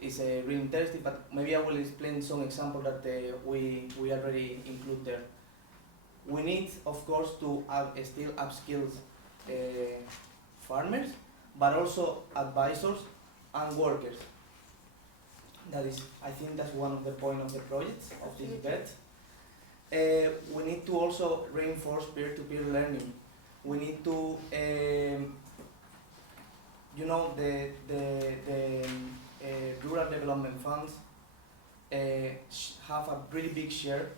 it's really interesting, but maybe I will explain some examples that we already include there. We need, of course, to still upskill farmers, but also advisors and workers. That is, I think that's one of the points of the project of this bet. We need to also reinforce peer-to-peer learning. We need to, the rural development funds have a pretty big share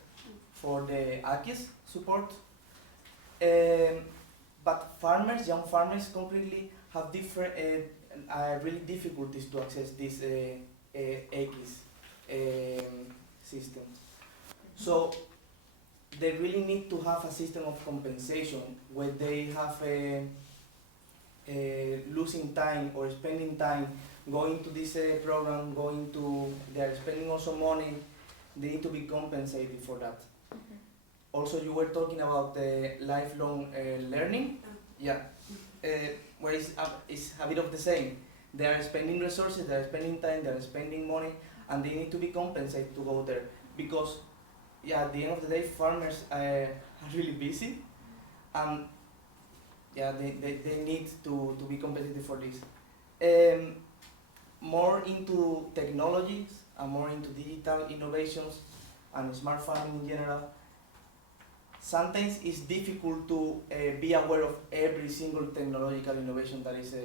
for the AKIS support. But farmers, young farmers, completely have different, really difficulties to access this AKIS system. So they really need to have a system of compensation where they have losing time or spending time going to this program, they are spending also money, they need to be compensated for that. Also, you were talking about the lifelong learning. Yeah, where it's a bit of the same. They are spending resources, they are spending time, they are spending money, and they need to be compensated to go there. Because, yeah, at the end of the day, farmers are really busy, and yeah, they need to be competitive for this. More into technologies and more into digital innovations and smart farming in general. Sometimes it's difficult to be aware of every single technological innovation that is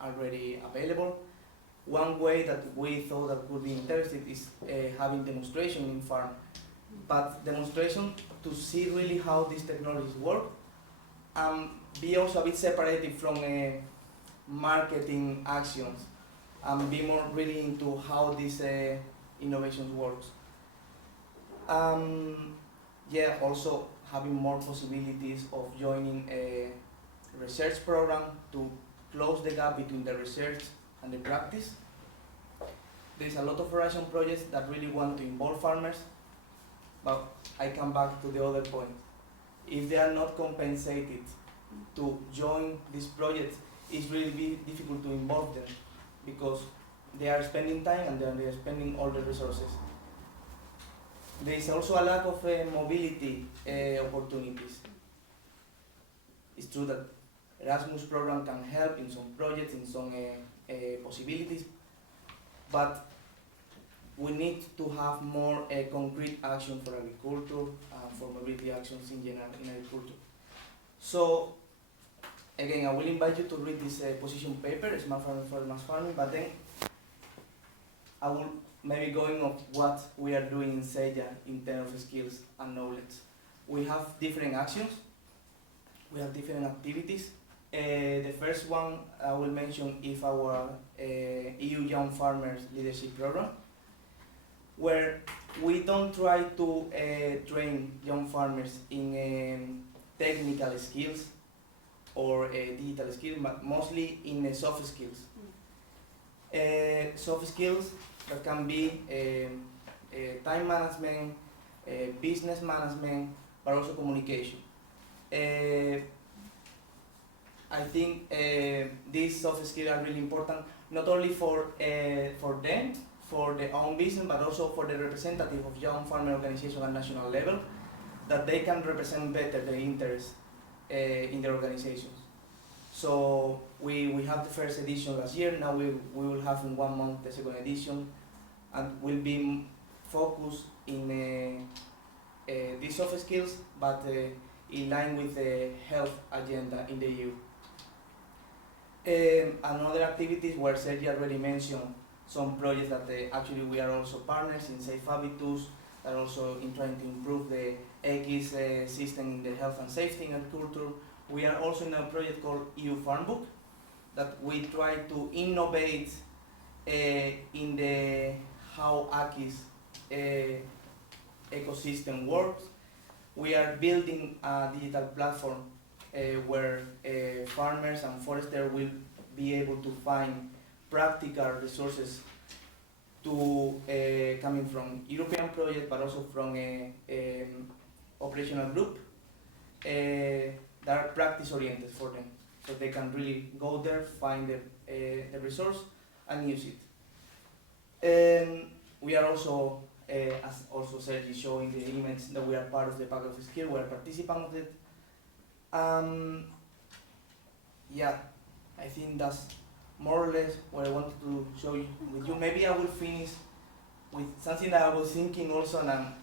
already available. One way that we thought that would be interesting is having demonstration in farm, but demonstration to see really how these technologies work, and be also a bit separated from marketing actions, and be more really into how these innovations works. Yeah, also having more possibilities of joining a research program to close the gap between the research and the practice. There's a lot of Horizon projects that really want to involve farmers, but I come back to the other point. If they are not compensated to join this project, it's really difficult to involve them because they are spending time and they are spending all the resources. There is also a lack of mobility opportunities. It's true that Erasmus program can help in some projects, in some possibilities, but we need to have more concrete action for agriculture and for mobility actions in general in agriculture. So, again, I will invite you to read this position paper, Smart Farming for Mass Farming, but then I will maybe going on what we are doing in SEJA in terms of skills and knowledge. We have different actions, we have different activities. The first one I will mention is our EU Young Farmers Leadership Program, where we don't try to train young farmers in technical skills or digital skills, but mostly in soft skills. Soft skills that can be time management, business management, but also communication. I think these soft skills are really important, not only for them, for their own business, but also for the representative of young farmer organizations at national level, that they can represent better their interests in their organizations. So we have the first edition last year, now we will have in 1 month the second edition, and will be focused in these soft skills, but in line with the health agenda in the EU. Another activities where Sergi already mentioned some projects that actually we are also partners in Safe Habitus, that are also in trying to improve the X system in the health and safety in agriculture. We are also in a project called EU Farm Book, that we try to innovate in the how Aki's ecosystem works. We are building a digital platform where farmers and foresters will be able to find practical resources to coming from European projects, but also from a operational group that are practice oriented for them, so they can really go there, find the resource and use it. We are also, as also Sergi showing the image, that we are part of the Pack of Skill, we are participants of it. Yeah, I think that's more or less what I wanted to show you with you. Maybe I will finish with something that I was thinking also, and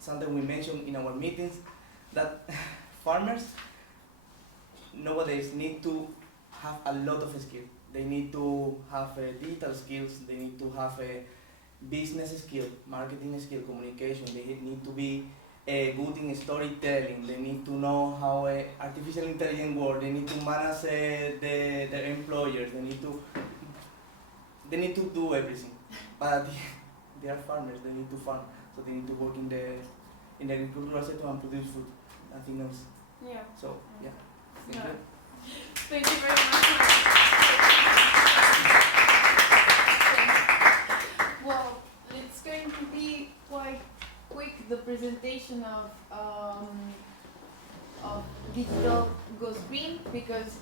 something we mentioned in our meetings, that farmers nowadays need to have a lot of skills. They need to have digital skills, they need to have a business skill, marketing skill, communication, they need to be good in storytelling, they need to know how artificial intelligence works, they need to manage their employers, they need to do everything. But they are farmers, they need to farm, so they need to work in the agricultural sector and produce food, nothing else. Yeah. So, yeah. Thank Yeah. you. Thank you very much. Well, it's going to be quite quick, the presentation of Digital Goes Green, because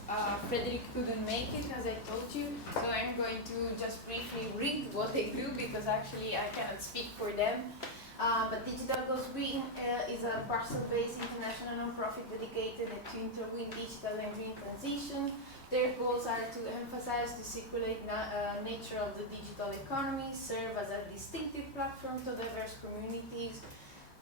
Frederick couldn't make it, as I told you. So I'm going to just briefly read what they do, because actually I cannot speak for them. But Digital Goes Green is a Brussels-based international non-profit dedicated to intervene digital and green transition. Their goals are to emphasize the circular nature of the digital economy, serve as a distinctive platform to diverse communities,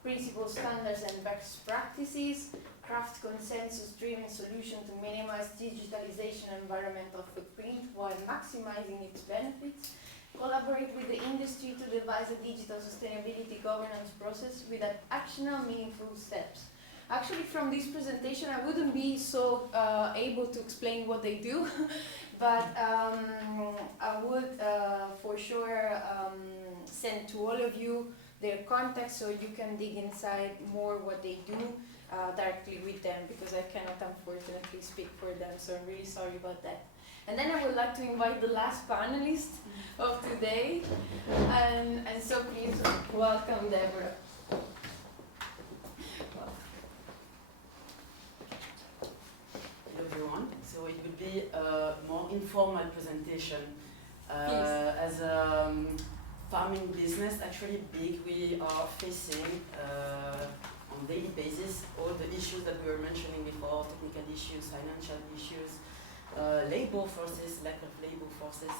principles, standards and best practices, craft consensus-driven solutions to minimize digitalization and environmental footprint while maximizing its benefits, collaborate with the industry to devise a digital sustainability governance process with actionable, meaningful steps. Actually, from this presentation, I wouldn't be so able to explain what they do, but I would for sure send to all of you their contacts so you can dig inside more what they do directly with them, because I cannot unfortunately speak for them, so I'm really sorry about that. And then I would like to invite the last panelist of today, and so please welcome Deborah. Hello everyone. So it will be a more informal presentation. As a farming business, actually big, we are facing on daily basis all the issues that we were mentioning before, technical issues, financial issues, labor forces, lack of labor forces,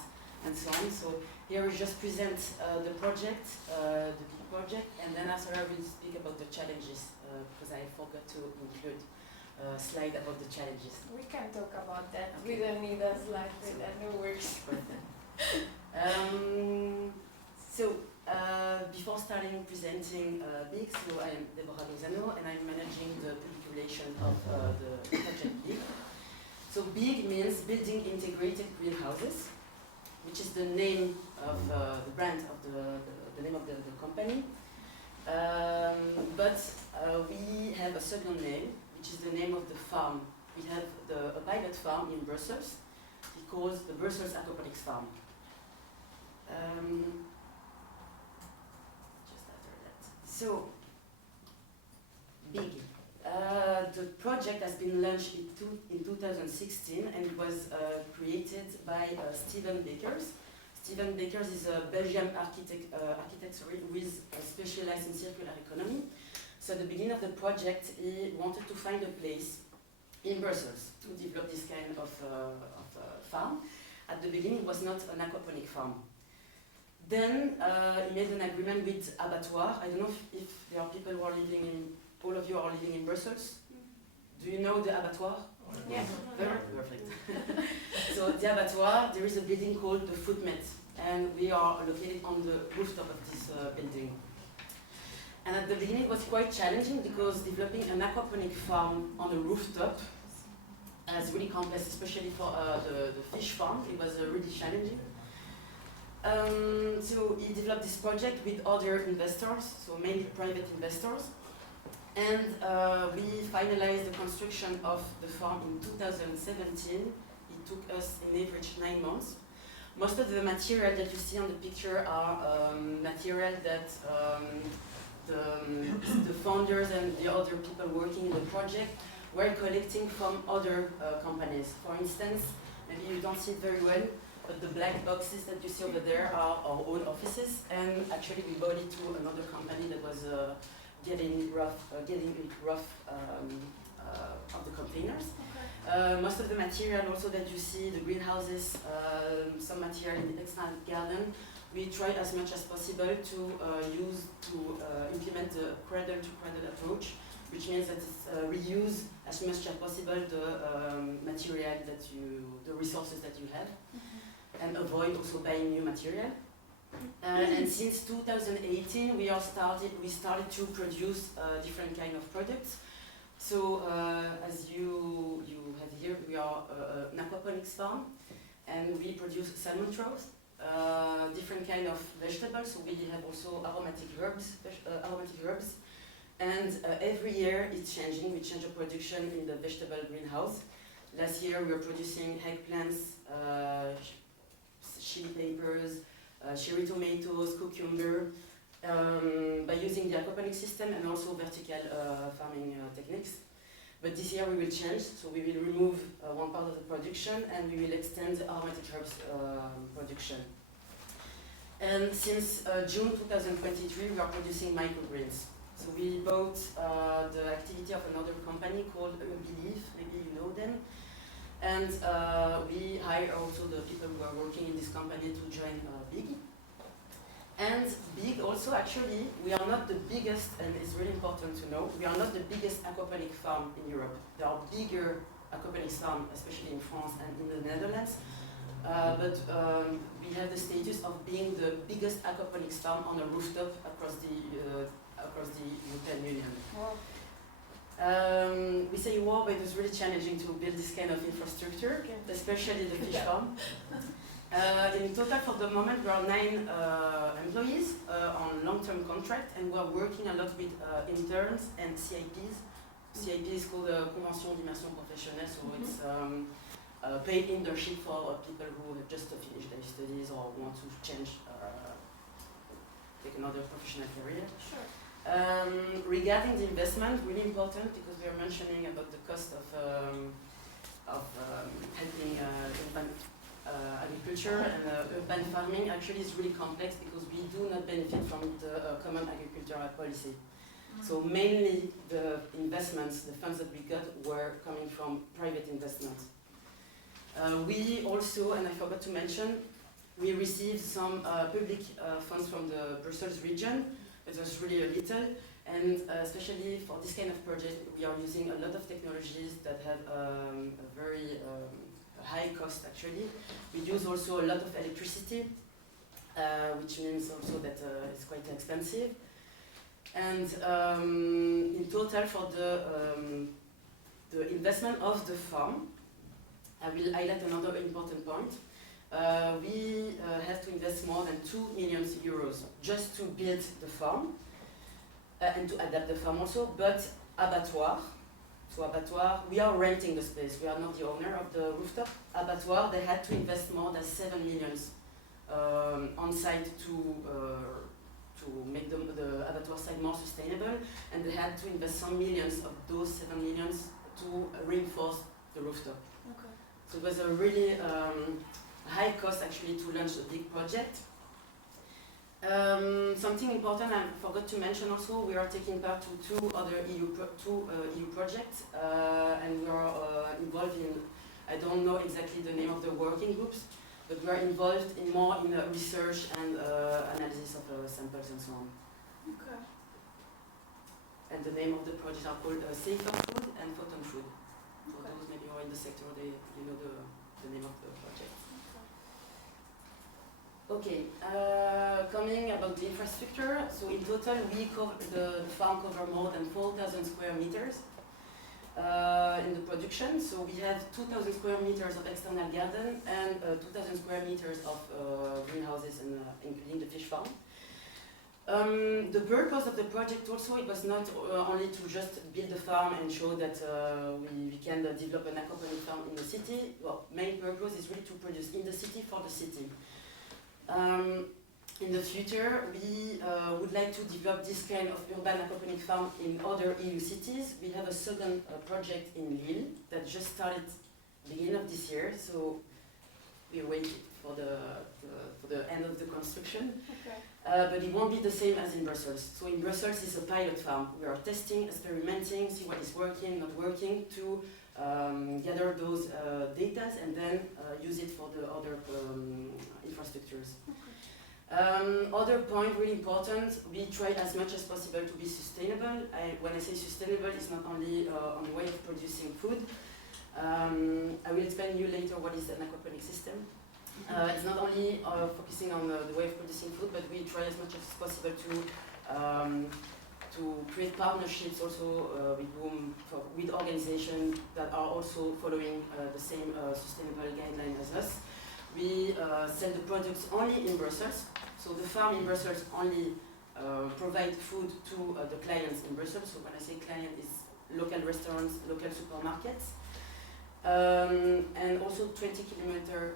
and so on. So here we just present the project, the big project, and then after I will speak about the challenges, because I forgot to include a slide about the challenges. We can talk about that. Okay. We don't need a slide for that, no worries. Before starting presenting BIG, so I am Deborah Lozano and I'm managing the public relations of the project BIG. So BIG means Building Integrated Greenhouses, which is the name of the brand of the name of the company. But we have a second name, which is the name of the farm. We have a pilot farm in Brussels. It calls the Brussels Aquaponics Farm. Just after that. So, BIG. The project has been launched in 2016 and it was created by Steven Bakers. Steven Bakers is a Belgian architect who is specialized in circular economy. So at the beginning of the project, he wanted to find a place in Brussels to develop this kind of farm. At the beginning, it was not an aquaponic farm. Then he made an agreement with Abattoir. I don't know if there are people who are living in, all of you are living in Brussels. Do you know the Abattoir? Yes. Very perfect. So the Abattoir, there is a building called the Footmet, and we are located on the rooftop of this building. And at the beginning it was quite challenging because developing an aquaponic farm on a rooftop is really complex, especially for the fish farm. It was really challenging. So he developed this project with other investors, so mainly private investors. And we finalized the construction of the farm in 2017. It took us in average 9 months. Most of the material that you see on the picture are material that the founders and the other people working in the project were collecting from other companies. For instance, maybe you don't see it very well, but the black boxes that you see over there are our own offices, and actually we bought it to another company that was getting rid of the containers. Okay. Most of the material also that you see, the greenhouses, some material in the external garden, we try as much as possible to implement the cradle-to-cradle approach, which means that it's reuse as much as possible the material the resources that you have, and avoid also buying new material. And since 2018, we started to produce different kind of products. So as you have here, we are an aquaponics farm, and we produce salmon trout, different kind of vegetables. So we have also aromatic herbs, and every year it's changing. We change the production in the vegetable greenhouse. Last year we were producing eggplants, chili peppers, cherry tomatoes, cucumber, by using the aquaponic system and also vertical farming techniques. But this year we will change, so we will remove one part of the production and we will extend the aromatic herbs production. And since June 2023 we are producing microgreens. So we bought the activity of another company called Believe, maybe you know them. And we hire also the people who are working in this company to join Big. And Big also, actually, we are not the biggest, and it's really important to know, we are not the biggest aquaponic farm in Europe. There are bigger aquaponic farms, especially in France and in the Netherlands. But we have the status of being the biggest aquaponics farm on a rooftop across the European Union. Wow. We say wow, but it was really challenging to build this kind of infrastructure, especially the fish farm. In total, for the moment, we are 9 employees on long-term contract, and we are working a lot with interns and CIPs. CIP is called Convention d'Immersion Professionnelle, so it's paid internship for people who have just finished their studies or want to change, take another professional career. Sure. Regarding the investment, really important because we are mentioning about the cost of helping agriculture and urban farming. Actually, is really complex because we do not benefit from the common agricultural policy. So mainly the investments, the funds that we got were coming from private investments. We also, and I forgot to mention, we received some public funds from the Brussels region. It was really a little, and especially for this kind of project, we are using a lot of technologies that have a very high cost actually. We use also a lot of electricity, which means also that it's quite expensive. And in total for the investment of the farm, I will highlight another important point. We have to invest more than 2 million euros just to build the farm and to adapt the farm also, but abattoir. So abattoir, we are renting the space, we are not the owner of the rooftop. Abattoir, they had to invest more than 7 million on site to make the abattoir site more sustainable, and they had to invest some millions of those 7 millions to reinforce the rooftop. Okay. So it was a really high cost actually to launch a big project. Something important I forgot to mention also, we are taking part to two EU projects, and we are involved in, I don't know exactly the name of the working groups, but we are involved in more in research and analysis of samples and so on. Okay. And the name of the projects are called Safer Food and Photon Food. For Okay. those maybe who are in the sector, you know the name of the project. Okay, coming about the infrastructure, so in total the farm covers more than 4,000 square meters in the production. So we have 2,000 square meters of external garden and 2,000 square meters of greenhouses, and including the fish farm. The purpose of the project also, it was not only to just build a farm and show that we can develop an aquaponic farm in the city. Well, main purpose is really to produce in the city for the city. In the future, we would like to develop this kind of urban aquaponic farm in other EU cities. We have a second project in Lille that just started beginning of this year, so we wait for the end of the construction. Okay. But it won't be the same as in Brussels. So in Brussels, it's a pilot farm. We are testing, experimenting, see what is working, not working, to gather those data and then use it for the other infrastructures. Okay. Other point really important, we try as much as possible to be sustainable. When I say sustainable, it's not only on the way of producing food. I will explain you later what is an aquaponic system. It's not only focusing on the way of producing food, but we try as much as possible to create partnerships also with organizations that are also following the same sustainable guidelines as us. We sell the products only in Brussels, so the farm in Brussels only provide food to the clients in Brussels. So when I say client, it's local restaurants, local supermarkets. and also 20 kilometers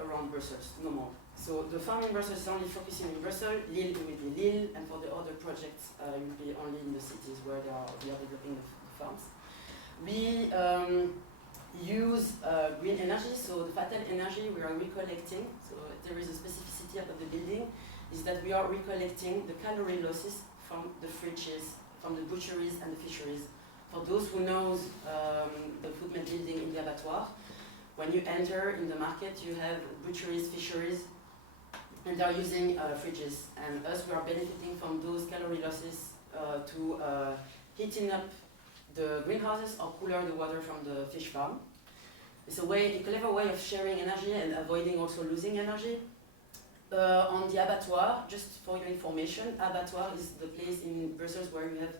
around Brussels, no more. So the farm in Brussels is only focusing in Brussels, Lille will be Lille, and for the other projects it will be only in the cities where we are developing the farms. We use green energy, so the fatal energy we are recollecting, so there is a specificity of the building, is that we are recollecting the calorie losses from the fridges, from the butcheries and the fisheries. For those who knows the food mill building in the abattoir, when you enter in the market you have butcheries, fisheries, and they are using fridges. And us, we are benefiting from those calorie losses to heating up the greenhouses or cooler the water from the fish farm. It's a clever way of sharing energy and avoiding also losing energy. On the abattoir, just for your information, abattoir is the place in Brussels where you have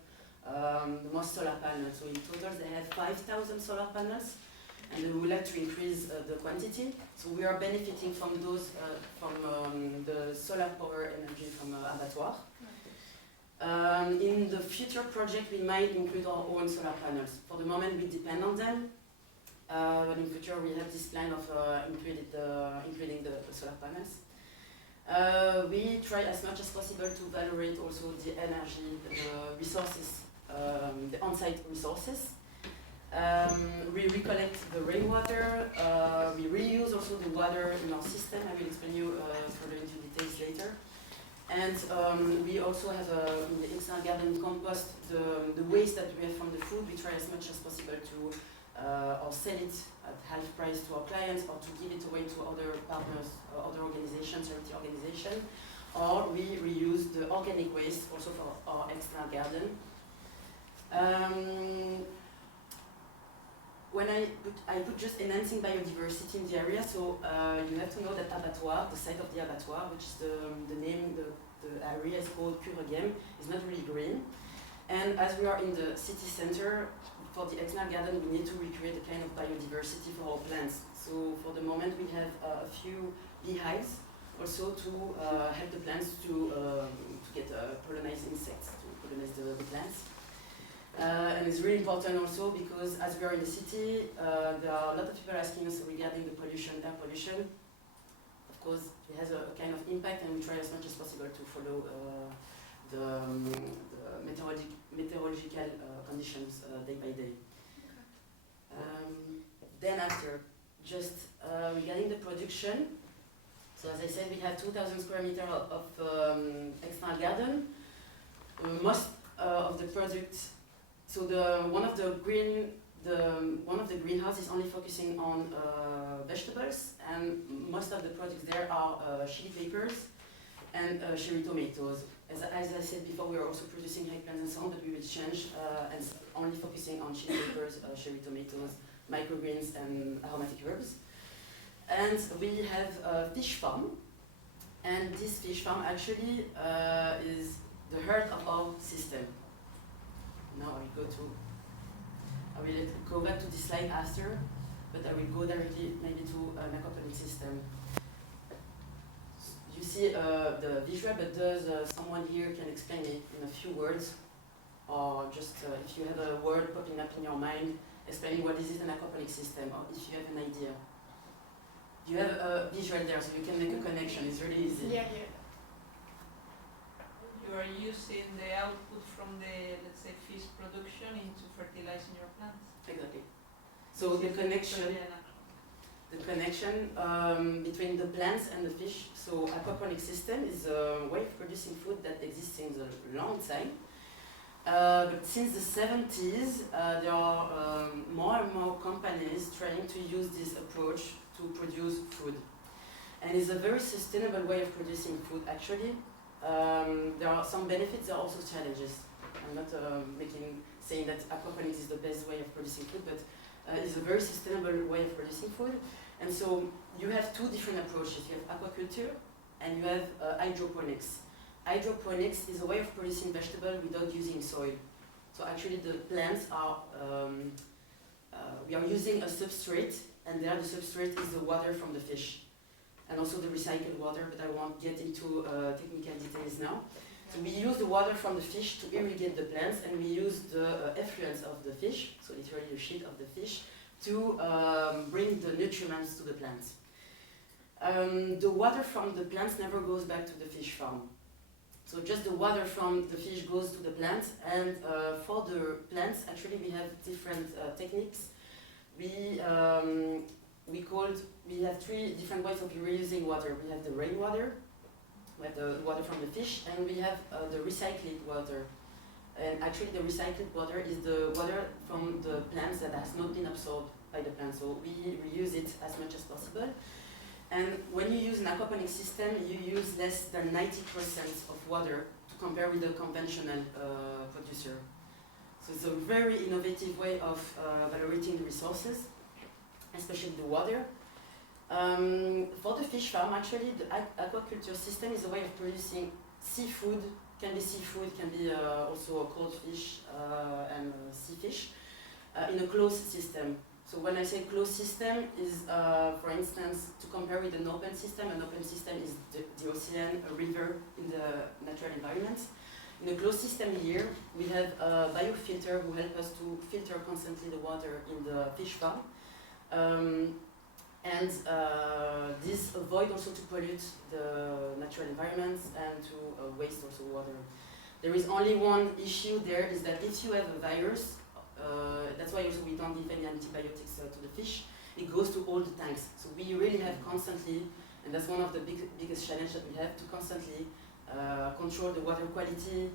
the most solar panels. So in total they have 5,000 solar panels, and we would like to increase the quantity. So we are benefiting from those, from the solar power energy from abattoir. In the future project we might include our own solar panels. For the moment we depend on them, but in future we have this plan of including the solar panels. We try as much as possible to valorate also the energy, the resources, the on-site resources. We recollect the rainwater, we reuse also the water in our system. I will explain you further into details later. And we also have in the external garden compost, the waste that we have from the food. We try as much as possible to or sell it at half price to our clients, or to give it away to other partners, other organizations, charity organizations, or we reuse the organic waste also for our external garden. When I put just enhancing biodiversity in the area, so you have to know that abattoir, the site of the abattoir, which is the name, the area is called Kuregem, is not really green. And as we are in the city center, for the external garden we need to recreate a kind of biodiversity for our plants. So for the moment we have a few beehives also to help the plants to get pollinized insects, to pollinize the plants. And it's really important also because as we are in the city, there are a lot of people asking us regarding the pollution, air pollution. Of course, it has a kind of impact, and we try as much as possible to follow the meteorological conditions day by day. Then after, just regarding the production, so as I said, we have 2,000 square meters of external garden. Most of the products, so one of the greenhouses is only focusing on vegetables, and most of the products there are chili peppers and cherry tomatoes. As I said before, we are also producing eggplants and so on, but we will change and only focusing on chili peppers, cherry tomatoes, microgreens and aromatic herbs. And we have a fish farm, and this fish farm actually is the heart of our system. Now I will go back to this slide after, but I will go directly maybe to an aquaponic system. You see the visual, but does someone here can explain it in a few words, or just if you have a word popping up in your mind, explaining what is an aquaponic system, or if you have an idea. You have a visual there, so you can make a connection. It's really easy. Yeah. You are using the output from the, let's say, fish production into fertilizing your plants. Exactly. So the connection between the plants and the fish. So aquaponic system is a way of producing food that exists in a long time. But since the 70s, there are more and more companies trying to use this approach to produce food. And it's a very sustainable way of producing food, actually. There are some benefits, there are also challenges. I'm not saying that aquaponics is the best way of producing food, but it's a very sustainable way of producing food. And so you have two different approaches. You have aquaculture and you have hydroponics. Hydroponics is a way of producing vegetables without using soil. So actually the plants are, we are using a substrate, and there the substrate is the water from the fish, and also the recycled water, but I won't get into technical details now. So we use the water from the fish to irrigate the plants, and we use the effluents of the fish, so literally the shit of the fish, to bring the nutrients to the plants. The water from the plants never goes back to the fish farm. So just the water from the fish goes to the plant, and for the plants, actually we have different techniques. We have three different ways of reusing water. We have the rainwater, we have the water from the fish, and we have the recycled water. And actually the recycled water is the water from the plants that has not been absorbed by the plant. So we reuse it as much as possible. And when you use an aquaponics system, you use less than 90% of water to compare with the conventional producer. So it's a very innovative way of valorizing the resources, especially the water. For the fish farm, actually, the aquaculture system is a way of producing seafood. Can be also a cold fish and sea fish in a closed system. So when I say closed system is, for instance, to compare with an open system is the ocean, a river in the natural environment. In a closed system here, we have a biofilter who help us to filter constantly the water in the fish farm. And this avoid also to pollute the natural environments and to waste also water. There is only one issue there, is that if you have a virus, that's why also we don't give any antibiotics to the fish, it goes to all the tanks. So we really have constantly, and that's one of the biggest challenges that we have, to constantly control the water quality,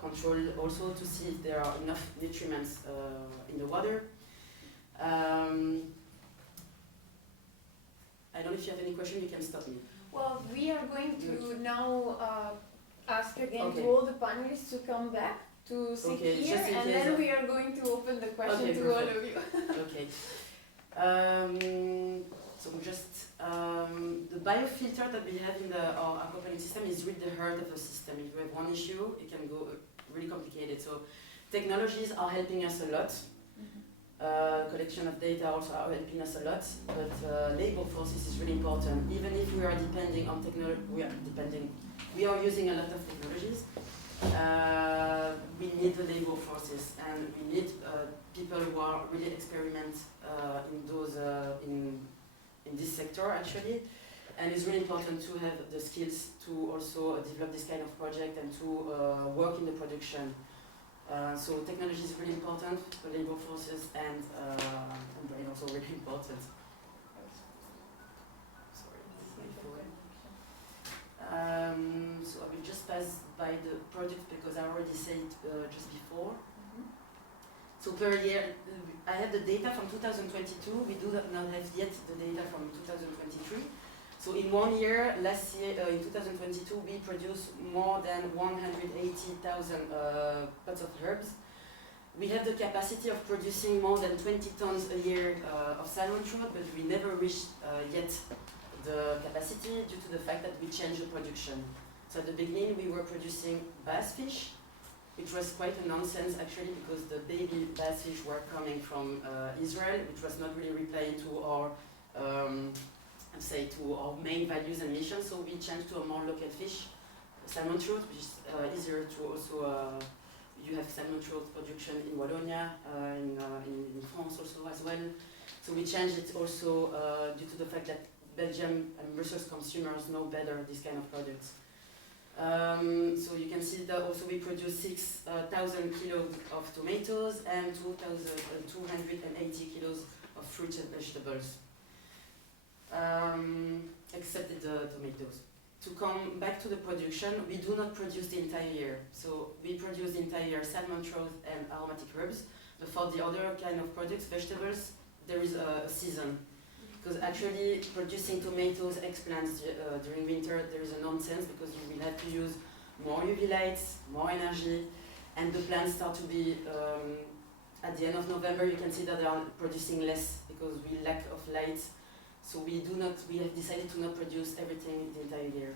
control also to see if there are enough nutrients in the water. I don't know if you have any question, you can stop me. Well, we are going to now ask again Okay. to all the panelists to come back to sit Okay, here, just in and case then of- we are going to open the question Okay, to all perfect. of you. Okay. So just the biofilter that we have in our aquaponics system is really the heart of the system. If we have one issue, it can go really complicated. So technologies are helping us a lot. Collection of data also are helping us a lot, but labor forces is really important. Even if we are depending on technology, we are using a lot of technologies. We need the labor forces, and we need people who are really experiment in this sector actually. And it's really important to have the skills to also develop this kind of project and to work in the production. So technology is really important, the labor forces and brain also really important. Sorry, this is my phone. So I will just pass by the project because I already said it just before. So per year, I have the data from 2022. We do not have yet the data from 2023. So in 1 year, last year, in 2022, we produced more than 180,000 pots of herbs. We have the capacity of producing more than 20 tons a year of salmon trout, but we never reached yet the capacity due to the fact that we changed the production. So at the beginning, we were producing bass fish, which was quite a nonsense actually, because the baby bass fish were coming from Israel, which was not really replying to our to our main values and missions. So we changed to a more local fish, salmon trout, which is easier to also. You have salmon trout production in Wallonia, in France also as well. So we changed it also due to the fact that Belgium and Brussels consumers know better this kind of products. So you can see that also we produce 6,000 kilos of tomatoes and 280 kilos of fruits and vegetables, except the tomatoes. To come back to the production, we do not produce the entire year. So we produce the entire year salmon trout and aromatic herbs, but for the other kind of products, vegetables, there is a season. Because actually producing tomatoes, eggplants during winter, there is a nonsense because you will have to use more UV lights, more energy, and the plants start to be, at the end of November, you can see that they are producing less because we lack of light. So we have decided to not produce everything the entire year.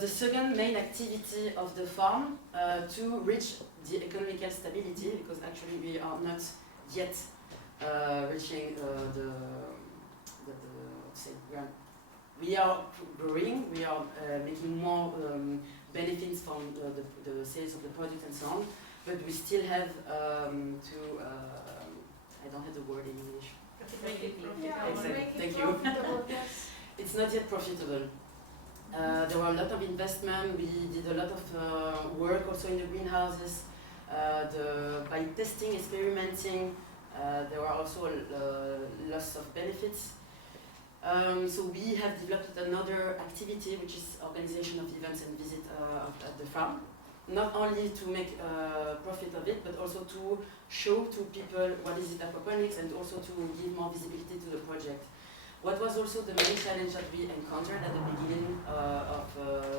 The second main activity of the farm to reach the economical stability, because actually we are not yet reaching we are growing, we are making more benefits from the sales of the product and so on, but we still have to I don't have the word in English. Make it Yeah, profitable. Exactly. make it Thank you. profitable, yes. It's not yet profitable. There were a lot of investment. We did a lot of work also in the greenhouses. By testing, experimenting, there were also lots of benefits. So we have developed another activity, which is organization of events and visit at the farm. Not only to make profit of it, but also to show to people what is it aquaponics and also to give more visibility to the project. What was also the main challenge that we encountered at the beginning of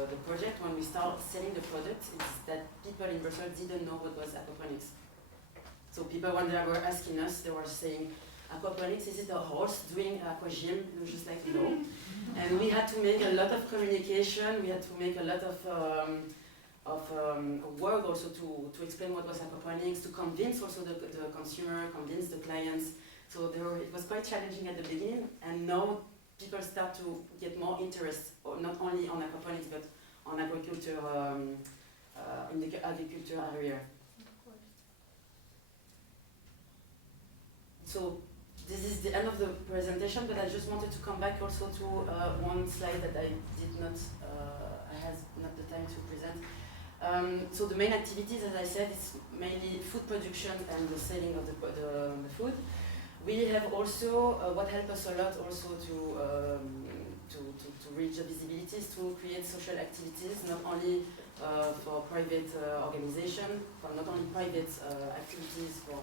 the project when we started selling the product is that people in Brussels didn't know what was aquaponics. So people, when they were asking us, they were saying, aquaponics, is it a horse doing aqua gym? And we were just like, no. And we had to make a lot of communication, we had to make a lot of work also to explain what was aquaponics, to convince also the consumer, convince the clients. So it was quite challenging at the beginning, and now people start to get more interest, not only on aquaponics, but on agriculture, in the agriculture area. So this is the end of the presentation, but I just wanted to come back also to one slide that I did not, I had not the time to present. So the main activities, as I said, is mainly food production and the selling of the food. We have also, what helped us a lot also to reach the visibility is to create social activities, not only for private organization, for not only private activities for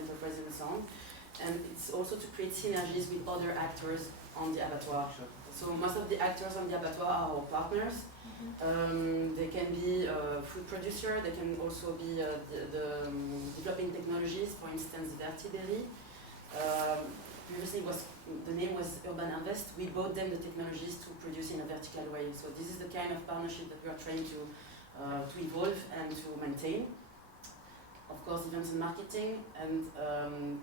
enterprises and so on, and it's also to create synergies with other actors on the abattoir. So most of the actors on the abattoir are our partners. They can be food producer, they can also be developing technologies, for instance, the Artillery. Previously the name was Urban Invest. We bought them the technologies to produce in a vertical way. So this is the kind of partnership that we are trying to evolve and to maintain. Of course, events and marketing, and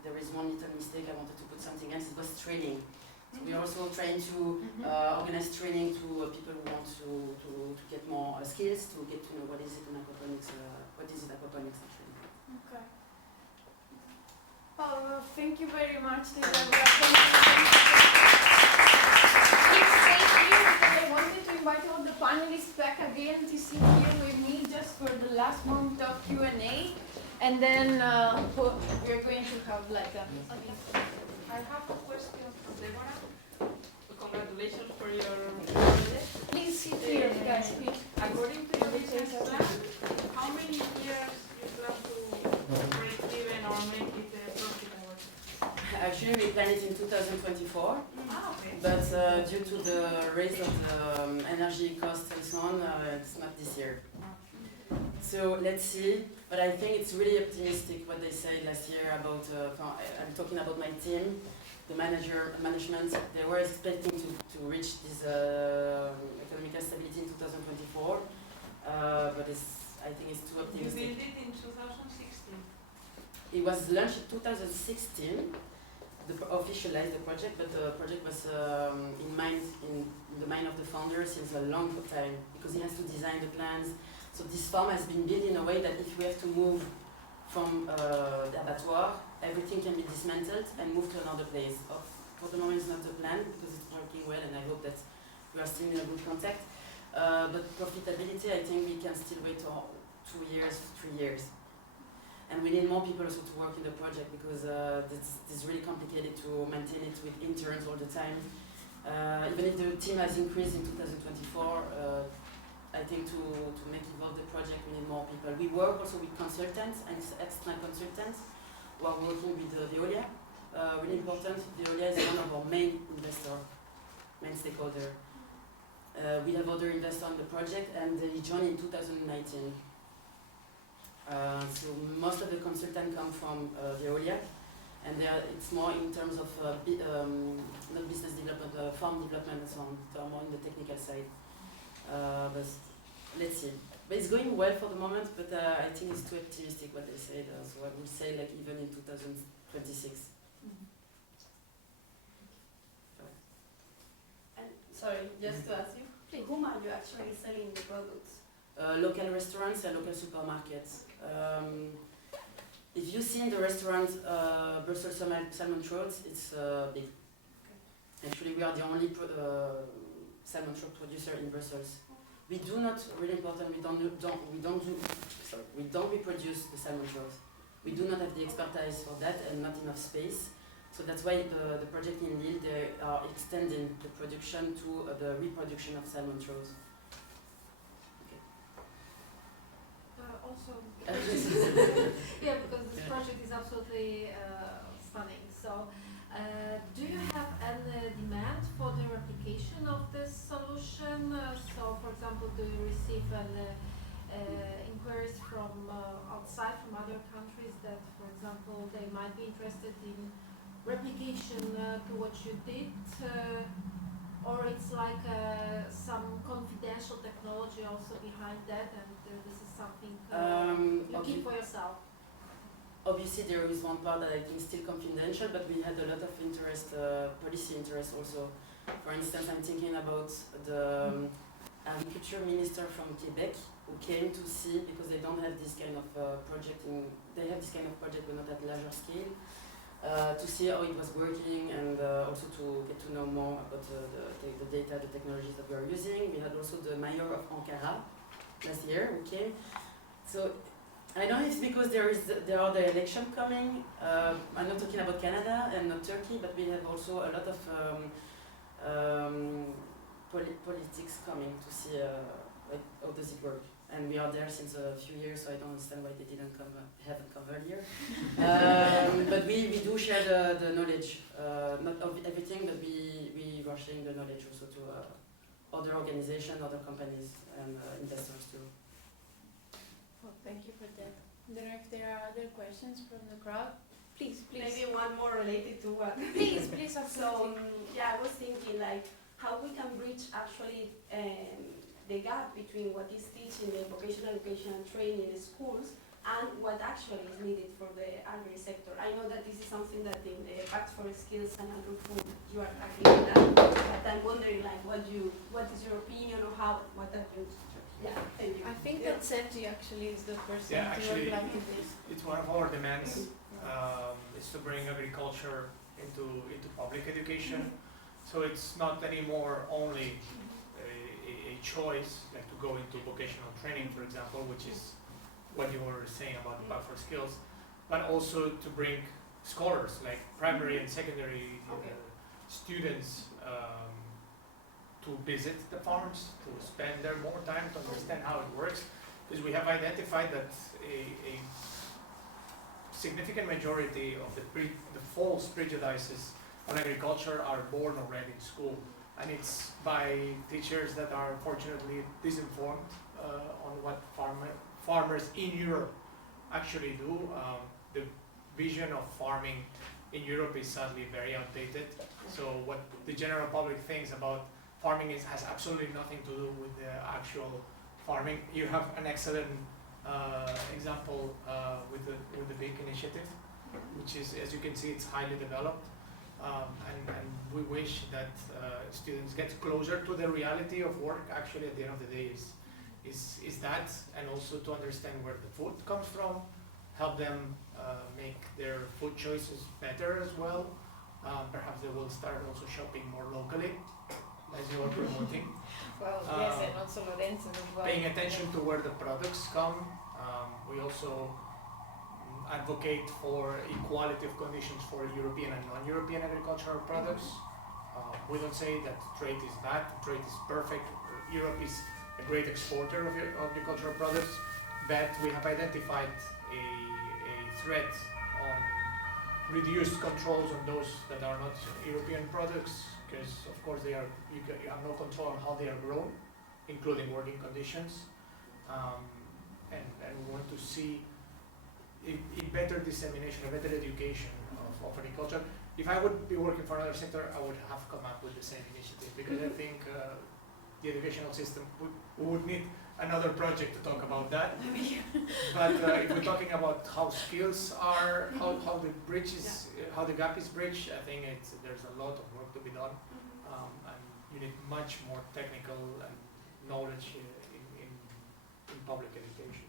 there is one little mistake, I wanted to put something else, it was training. So we are also trying to organize training to people who want to get more skills, to get to know what is it in aquaponics, what is it aquaponics actually. Okay. Thank you very much, Deborah. Please stay here because I wanted to invite all the panelists back again to sit here with me just for the last moment of Q&A. And then we're going to have like a... I have a question for Deborah. Congratulations for your project. Please sit here, guys, please. According to your business plan, how many years you plan to break even or make it profitable? Actually, we plan it in 2024, Okay. but due to the raise of the energy costs and so on, it's not this year. So let's see, but I think it's really optimistic what they said last year about, I'm talking about my team, the management, they were expecting to reach this economic stability in 2024, but I think it's too optimistic. You built it in 2016? It was launched in 2016, officialized the project, but the project was in the mind of the founder since a long time, because he has to design the plans. So this farm has been built in a way that if we have to move from the abattoir, everything can be dismantled and moved to another place. For the moment it's not the plan because it's working well, and I hope that we are still in a good contact. But profitability, I think we can still wait 2 years, 3 years. And we need more people also to work in the project because it's really complicated to maintain it with interns all the time. Even if the team has increased in 2024, I think to make evolve the project, we need more people. We work also with consultants and external consultants who are working with Veolia. Really important, Veolia is one of our main investors, main stakeholder. We have other investors on the project, and they joined in 2019. So most of the consultants come from Veolia, and it's more in terms of not business development, farm development and so on. They are more on the technical side. But let's see. But it's going well for the moment, but I think it's too optimistic what they said. So I would say like even in 2026. And sorry, just to ask you, to whom are you actually selling the products? Local restaurants and local supermarkets. If you see in the restaurant Brussels salmon trout, it's big. Actually, we are the only salmon trout producer in Brussels. We do not, really important, we don't reproduce the salmon trout. We do not have the expertise for that and not enough space. So that's why the project in Lille, they are extending the production to the reproduction of salmon trout. Also, yeah, because this project is absolutely stunning. So, do you have any demand for the replication of this solution? So, for example, do you receive inquiries from outside, from other countries that, for example, they might be interested in replication to what you did? Or it's like some confidential technology also behind that, and this is something you keep for yourself? Obviously, there is one part that I think is still confidential, but we had a lot of interest, policy interest also. For instance, I'm thinking about the agriculture minister from Quebec who came to see, because they don't have this kind of project they have this kind of project but not at larger scale. To see how it was working and also to get to know more about the data, the technologies that we are using. We had also the mayor of Ankara last year who came. So I don't know if it's because there are the election coming. I'm not talking about Canada and not Turkey, but we have also a lot of politics coming to see how does it work. And we are there since a few years, so I don't understand why they haven't come earlier. But we do share the knowledge, not of everything, but we are sharing the knowledge also to other organizations, other companies, and investors too. Well, thank you for that. I don't know if there are other questions from the crowd. Please. Maybe one more related to what. Please, So absolutely. yeah, I was thinking like how we can bridge actually the gap between what is teaching the vocational education and training in schools and what actually is needed for the agri sector. I know that this is something that in the Pact for Skills and Agri-Food you are tackling that, but I'm wondering like what is your opinion or what have you? Yeah, thank you. I think that Sergi actually is the person Yeah, to actually, reply to this. it's one of our demands, is to bring agriculture into public education. So it's not anymore only a choice, like to go into vocational training, for example, which is what you were saying about the Pact for Skills, but also to bring scholars, like primary and secondary students, to visit the farms, to spend there more time to understand how it works, because we have identified that a significant majority of the false prejudices on agriculture are born already in school, and it's by teachers that are unfortunately disinformed on what farmers in Europe actually do. The vision of farming in Europe is sadly very outdated. So what the general public thinks about farming has absolutely nothing to do with the actual farming. You have an excellent example with the big initiative, which is, as you can see, it's highly developed. And we wish that students get closer to the reality of work. Actually, at the end of the day, is that, and also to understand where the food comes from, help them make their food choices better as well. Perhaps they will start also shopping more locally, as you are promoting. Well, yes, and also Lorenzo as well. Paying attention to where the products come. We also advocate for equality of conditions for European and non-European agricultural products. We don't say that trade is bad, trade is perfect. Europe is a great exporter of agricultural products, but we have identified a threat on reduced controls on those that are not European products, because of course you have no control on how they are grown, including working conditions, and we want to see a better dissemination, a better education of agriculture. If I would be working for another sector, I would have come up with the same initiative, because I think the educational system we would need another project to talk about that. But if we're talking about how skills are, how the bridge is, how the gap is bridged, I think there's a lot of work to be done, and you need much more technical and knowledge in public education.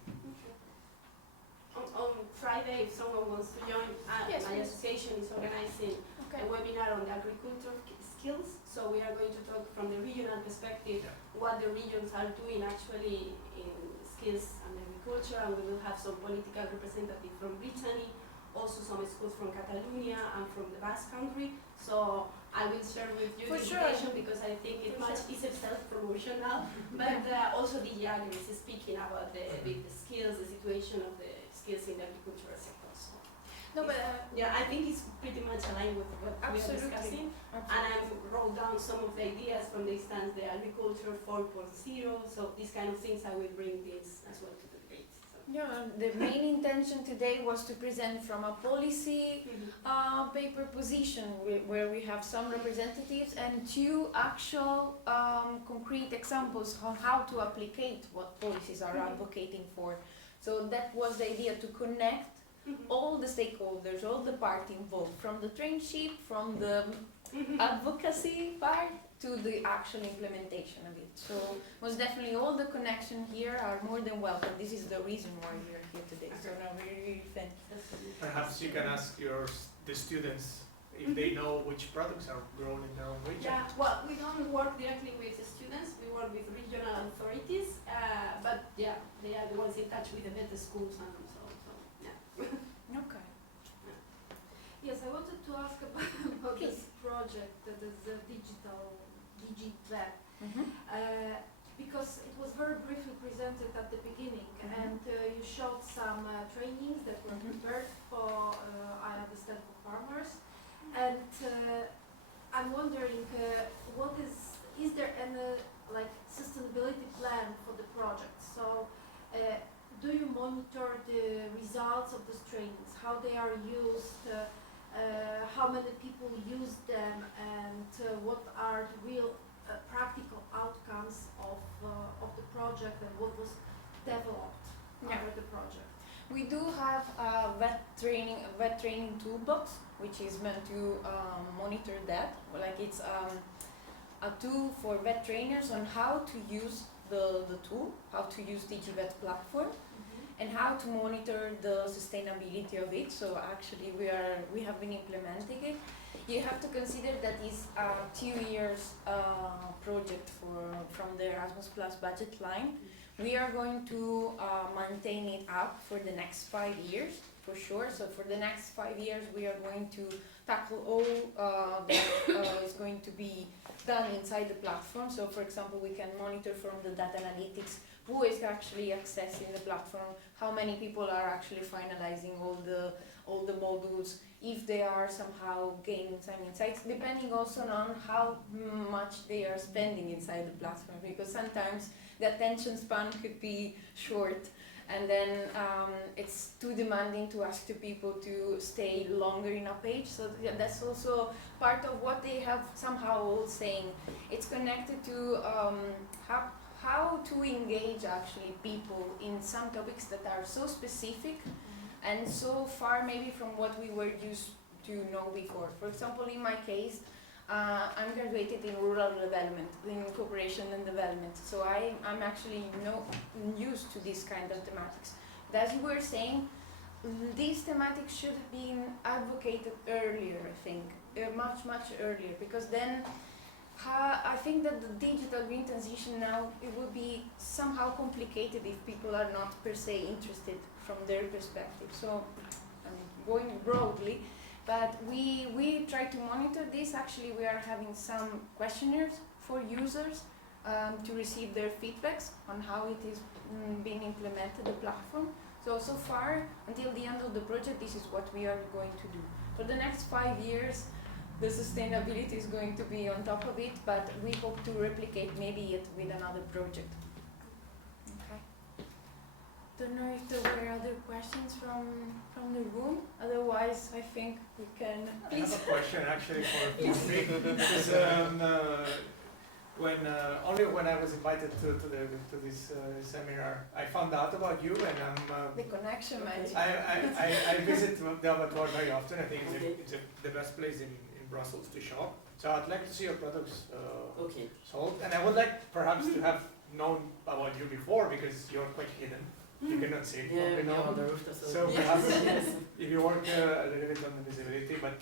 on Friday, if someone wants to join, Yes, my please. association is organizing Okay. a webinar on the agriculture skills. So we are going to talk from the regional perspective Yeah. what the regions are doing actually in skills and agriculture, and we will have some political representative from Brittany, also some schools from Catalonia and from the Basque Country. So I will share with you For the sure. information because I think it For much sure. is a self-promotional, but also the Agri is speaking about the skills, the situation of the skills in the agricultural sector. So No, but yeah, I think it's pretty much aligned with what we are Absolutely. discussing. And I wrote down some of the ideas from the instance, the agriculture 4.0. So these kind of things, I will bring this as well to the debate. So. yeah, the main intention today was to present from a policy paper position where we have some representatives and two actual concrete examples on how to applicate what policies are advocating for. So that was the idea, to connect all the stakeholders, all the parties involved, from the trainship, from the advocacy part to the actual implementation of it. So most definitely all the connection here are more than welcome. This is the reason why we are here today. So no, really thank you. Perhaps you can ask the students if they know which products are grown in their own region. Yeah, well, we don't work directly with the students, we work with regional authorities, but yeah, they are the ones in touch with the better schools and so yeah. Okay. Yes, I wanted to ask about this project, that is the DigiLab, because it was very briefly presented at the beginning, and you showed some trainings that were prepared for, I understand, for farmers, and I'm wondering, what is there any like sustainability plan for the project? So, do you monitor the results of these trainings, how they are used? How many people use them, and what are the real practical outcomes of the project, and what was developed under the project? We do have a vet training toolbox, which is meant to monitor that. Like it's a tool for vet trainers on how to use the tool, how to use DigiVet platform, and how to monitor the sustainability of it. So actually we have been implementing it. You have to consider that it's a 2 years project from the Erasmus Plus budget line. We are going to maintain it up for the next 5 years, for sure. So for the next 5 years, we are going to tackle all that is going to be done inside the platform. So for example, we can monitor from the data analytics who is actually accessing the platform, how many people are actually finalizing all the modules, if they are somehow gaining some insights, depending also on how much they are spending inside the platform, because sometimes the attention span could be short, and then it's too demanding to ask the people to stay longer in a page. So that's also part of what they have somehow all saying. It's connected to how to engage actually people in some topics that are so specific and so far maybe from what we were used to know before. For example, in my case, I'm graduated in rural development, in cooperation and development. So I'm actually used to this kind of thematics. But as you were saying, these thematics should have been advocated earlier, I think, much earlier, because then I think that the digital green transition now, it would be somehow complicated if people are not per se interested from their perspective. So I'm going broadly, but we try to monitor this. Actually, we are having some questionnaires for users to receive their feedbacks on how it is being implemented, the platform. So far, until the end of the project, this is what we are going to do. For the next 5 years, the sustainability is going to be on top of it, but we hope to replicate maybe it with another project. Okay. Don't know if there were other questions from the room. Otherwise, I think we can. I have a question actually for me, because when I was invited to this seminar, I found out about you, and The connection magic. I visit the abattoir very often. I think it's the best place in Brussels to shop. So I'd like to see your products sold, and I would like perhaps to have known about you before, because you're quite hidden. You cannot see it Yeah, probably yeah, now. on the roof. So perhaps if you work a little bit on the visibility, but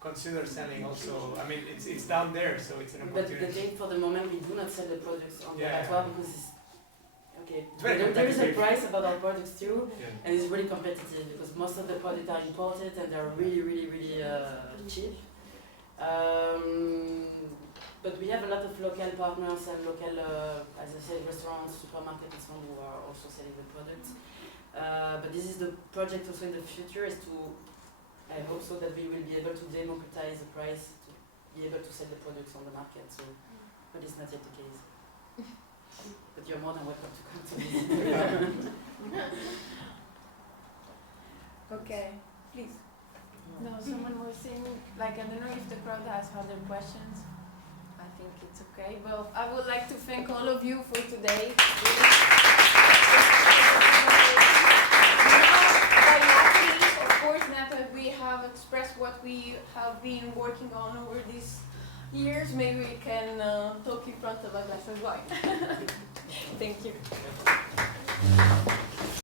consider selling also. I mean, it's down there, so it's an But the opportunity. thing for the moment, we do not sell the products on the Yeah, abattoir yeah. because it's okay. It's very There is a competitive. price about our products too, Yeah. and it's really competitive because most of the products are imported and they're really cheap. But we have a lot of local partners and local, as I said, restaurants, supermarkets, and so on who are also selling the products. But this is the project also in the future is to, I hope so that we will be able to democratize the price to be able to sell the products on the market. So, but it's not yet the case. But you're more than welcome to come to visit. Okay, please. No, someone was saying, like, I don't know if the crowd has other questions. I think it's okay. Well, I would like to thank all of you for today. Of course, now that we have expressed what we have been working on over these years, maybe we can talk in front of a glass of wine. Thank you.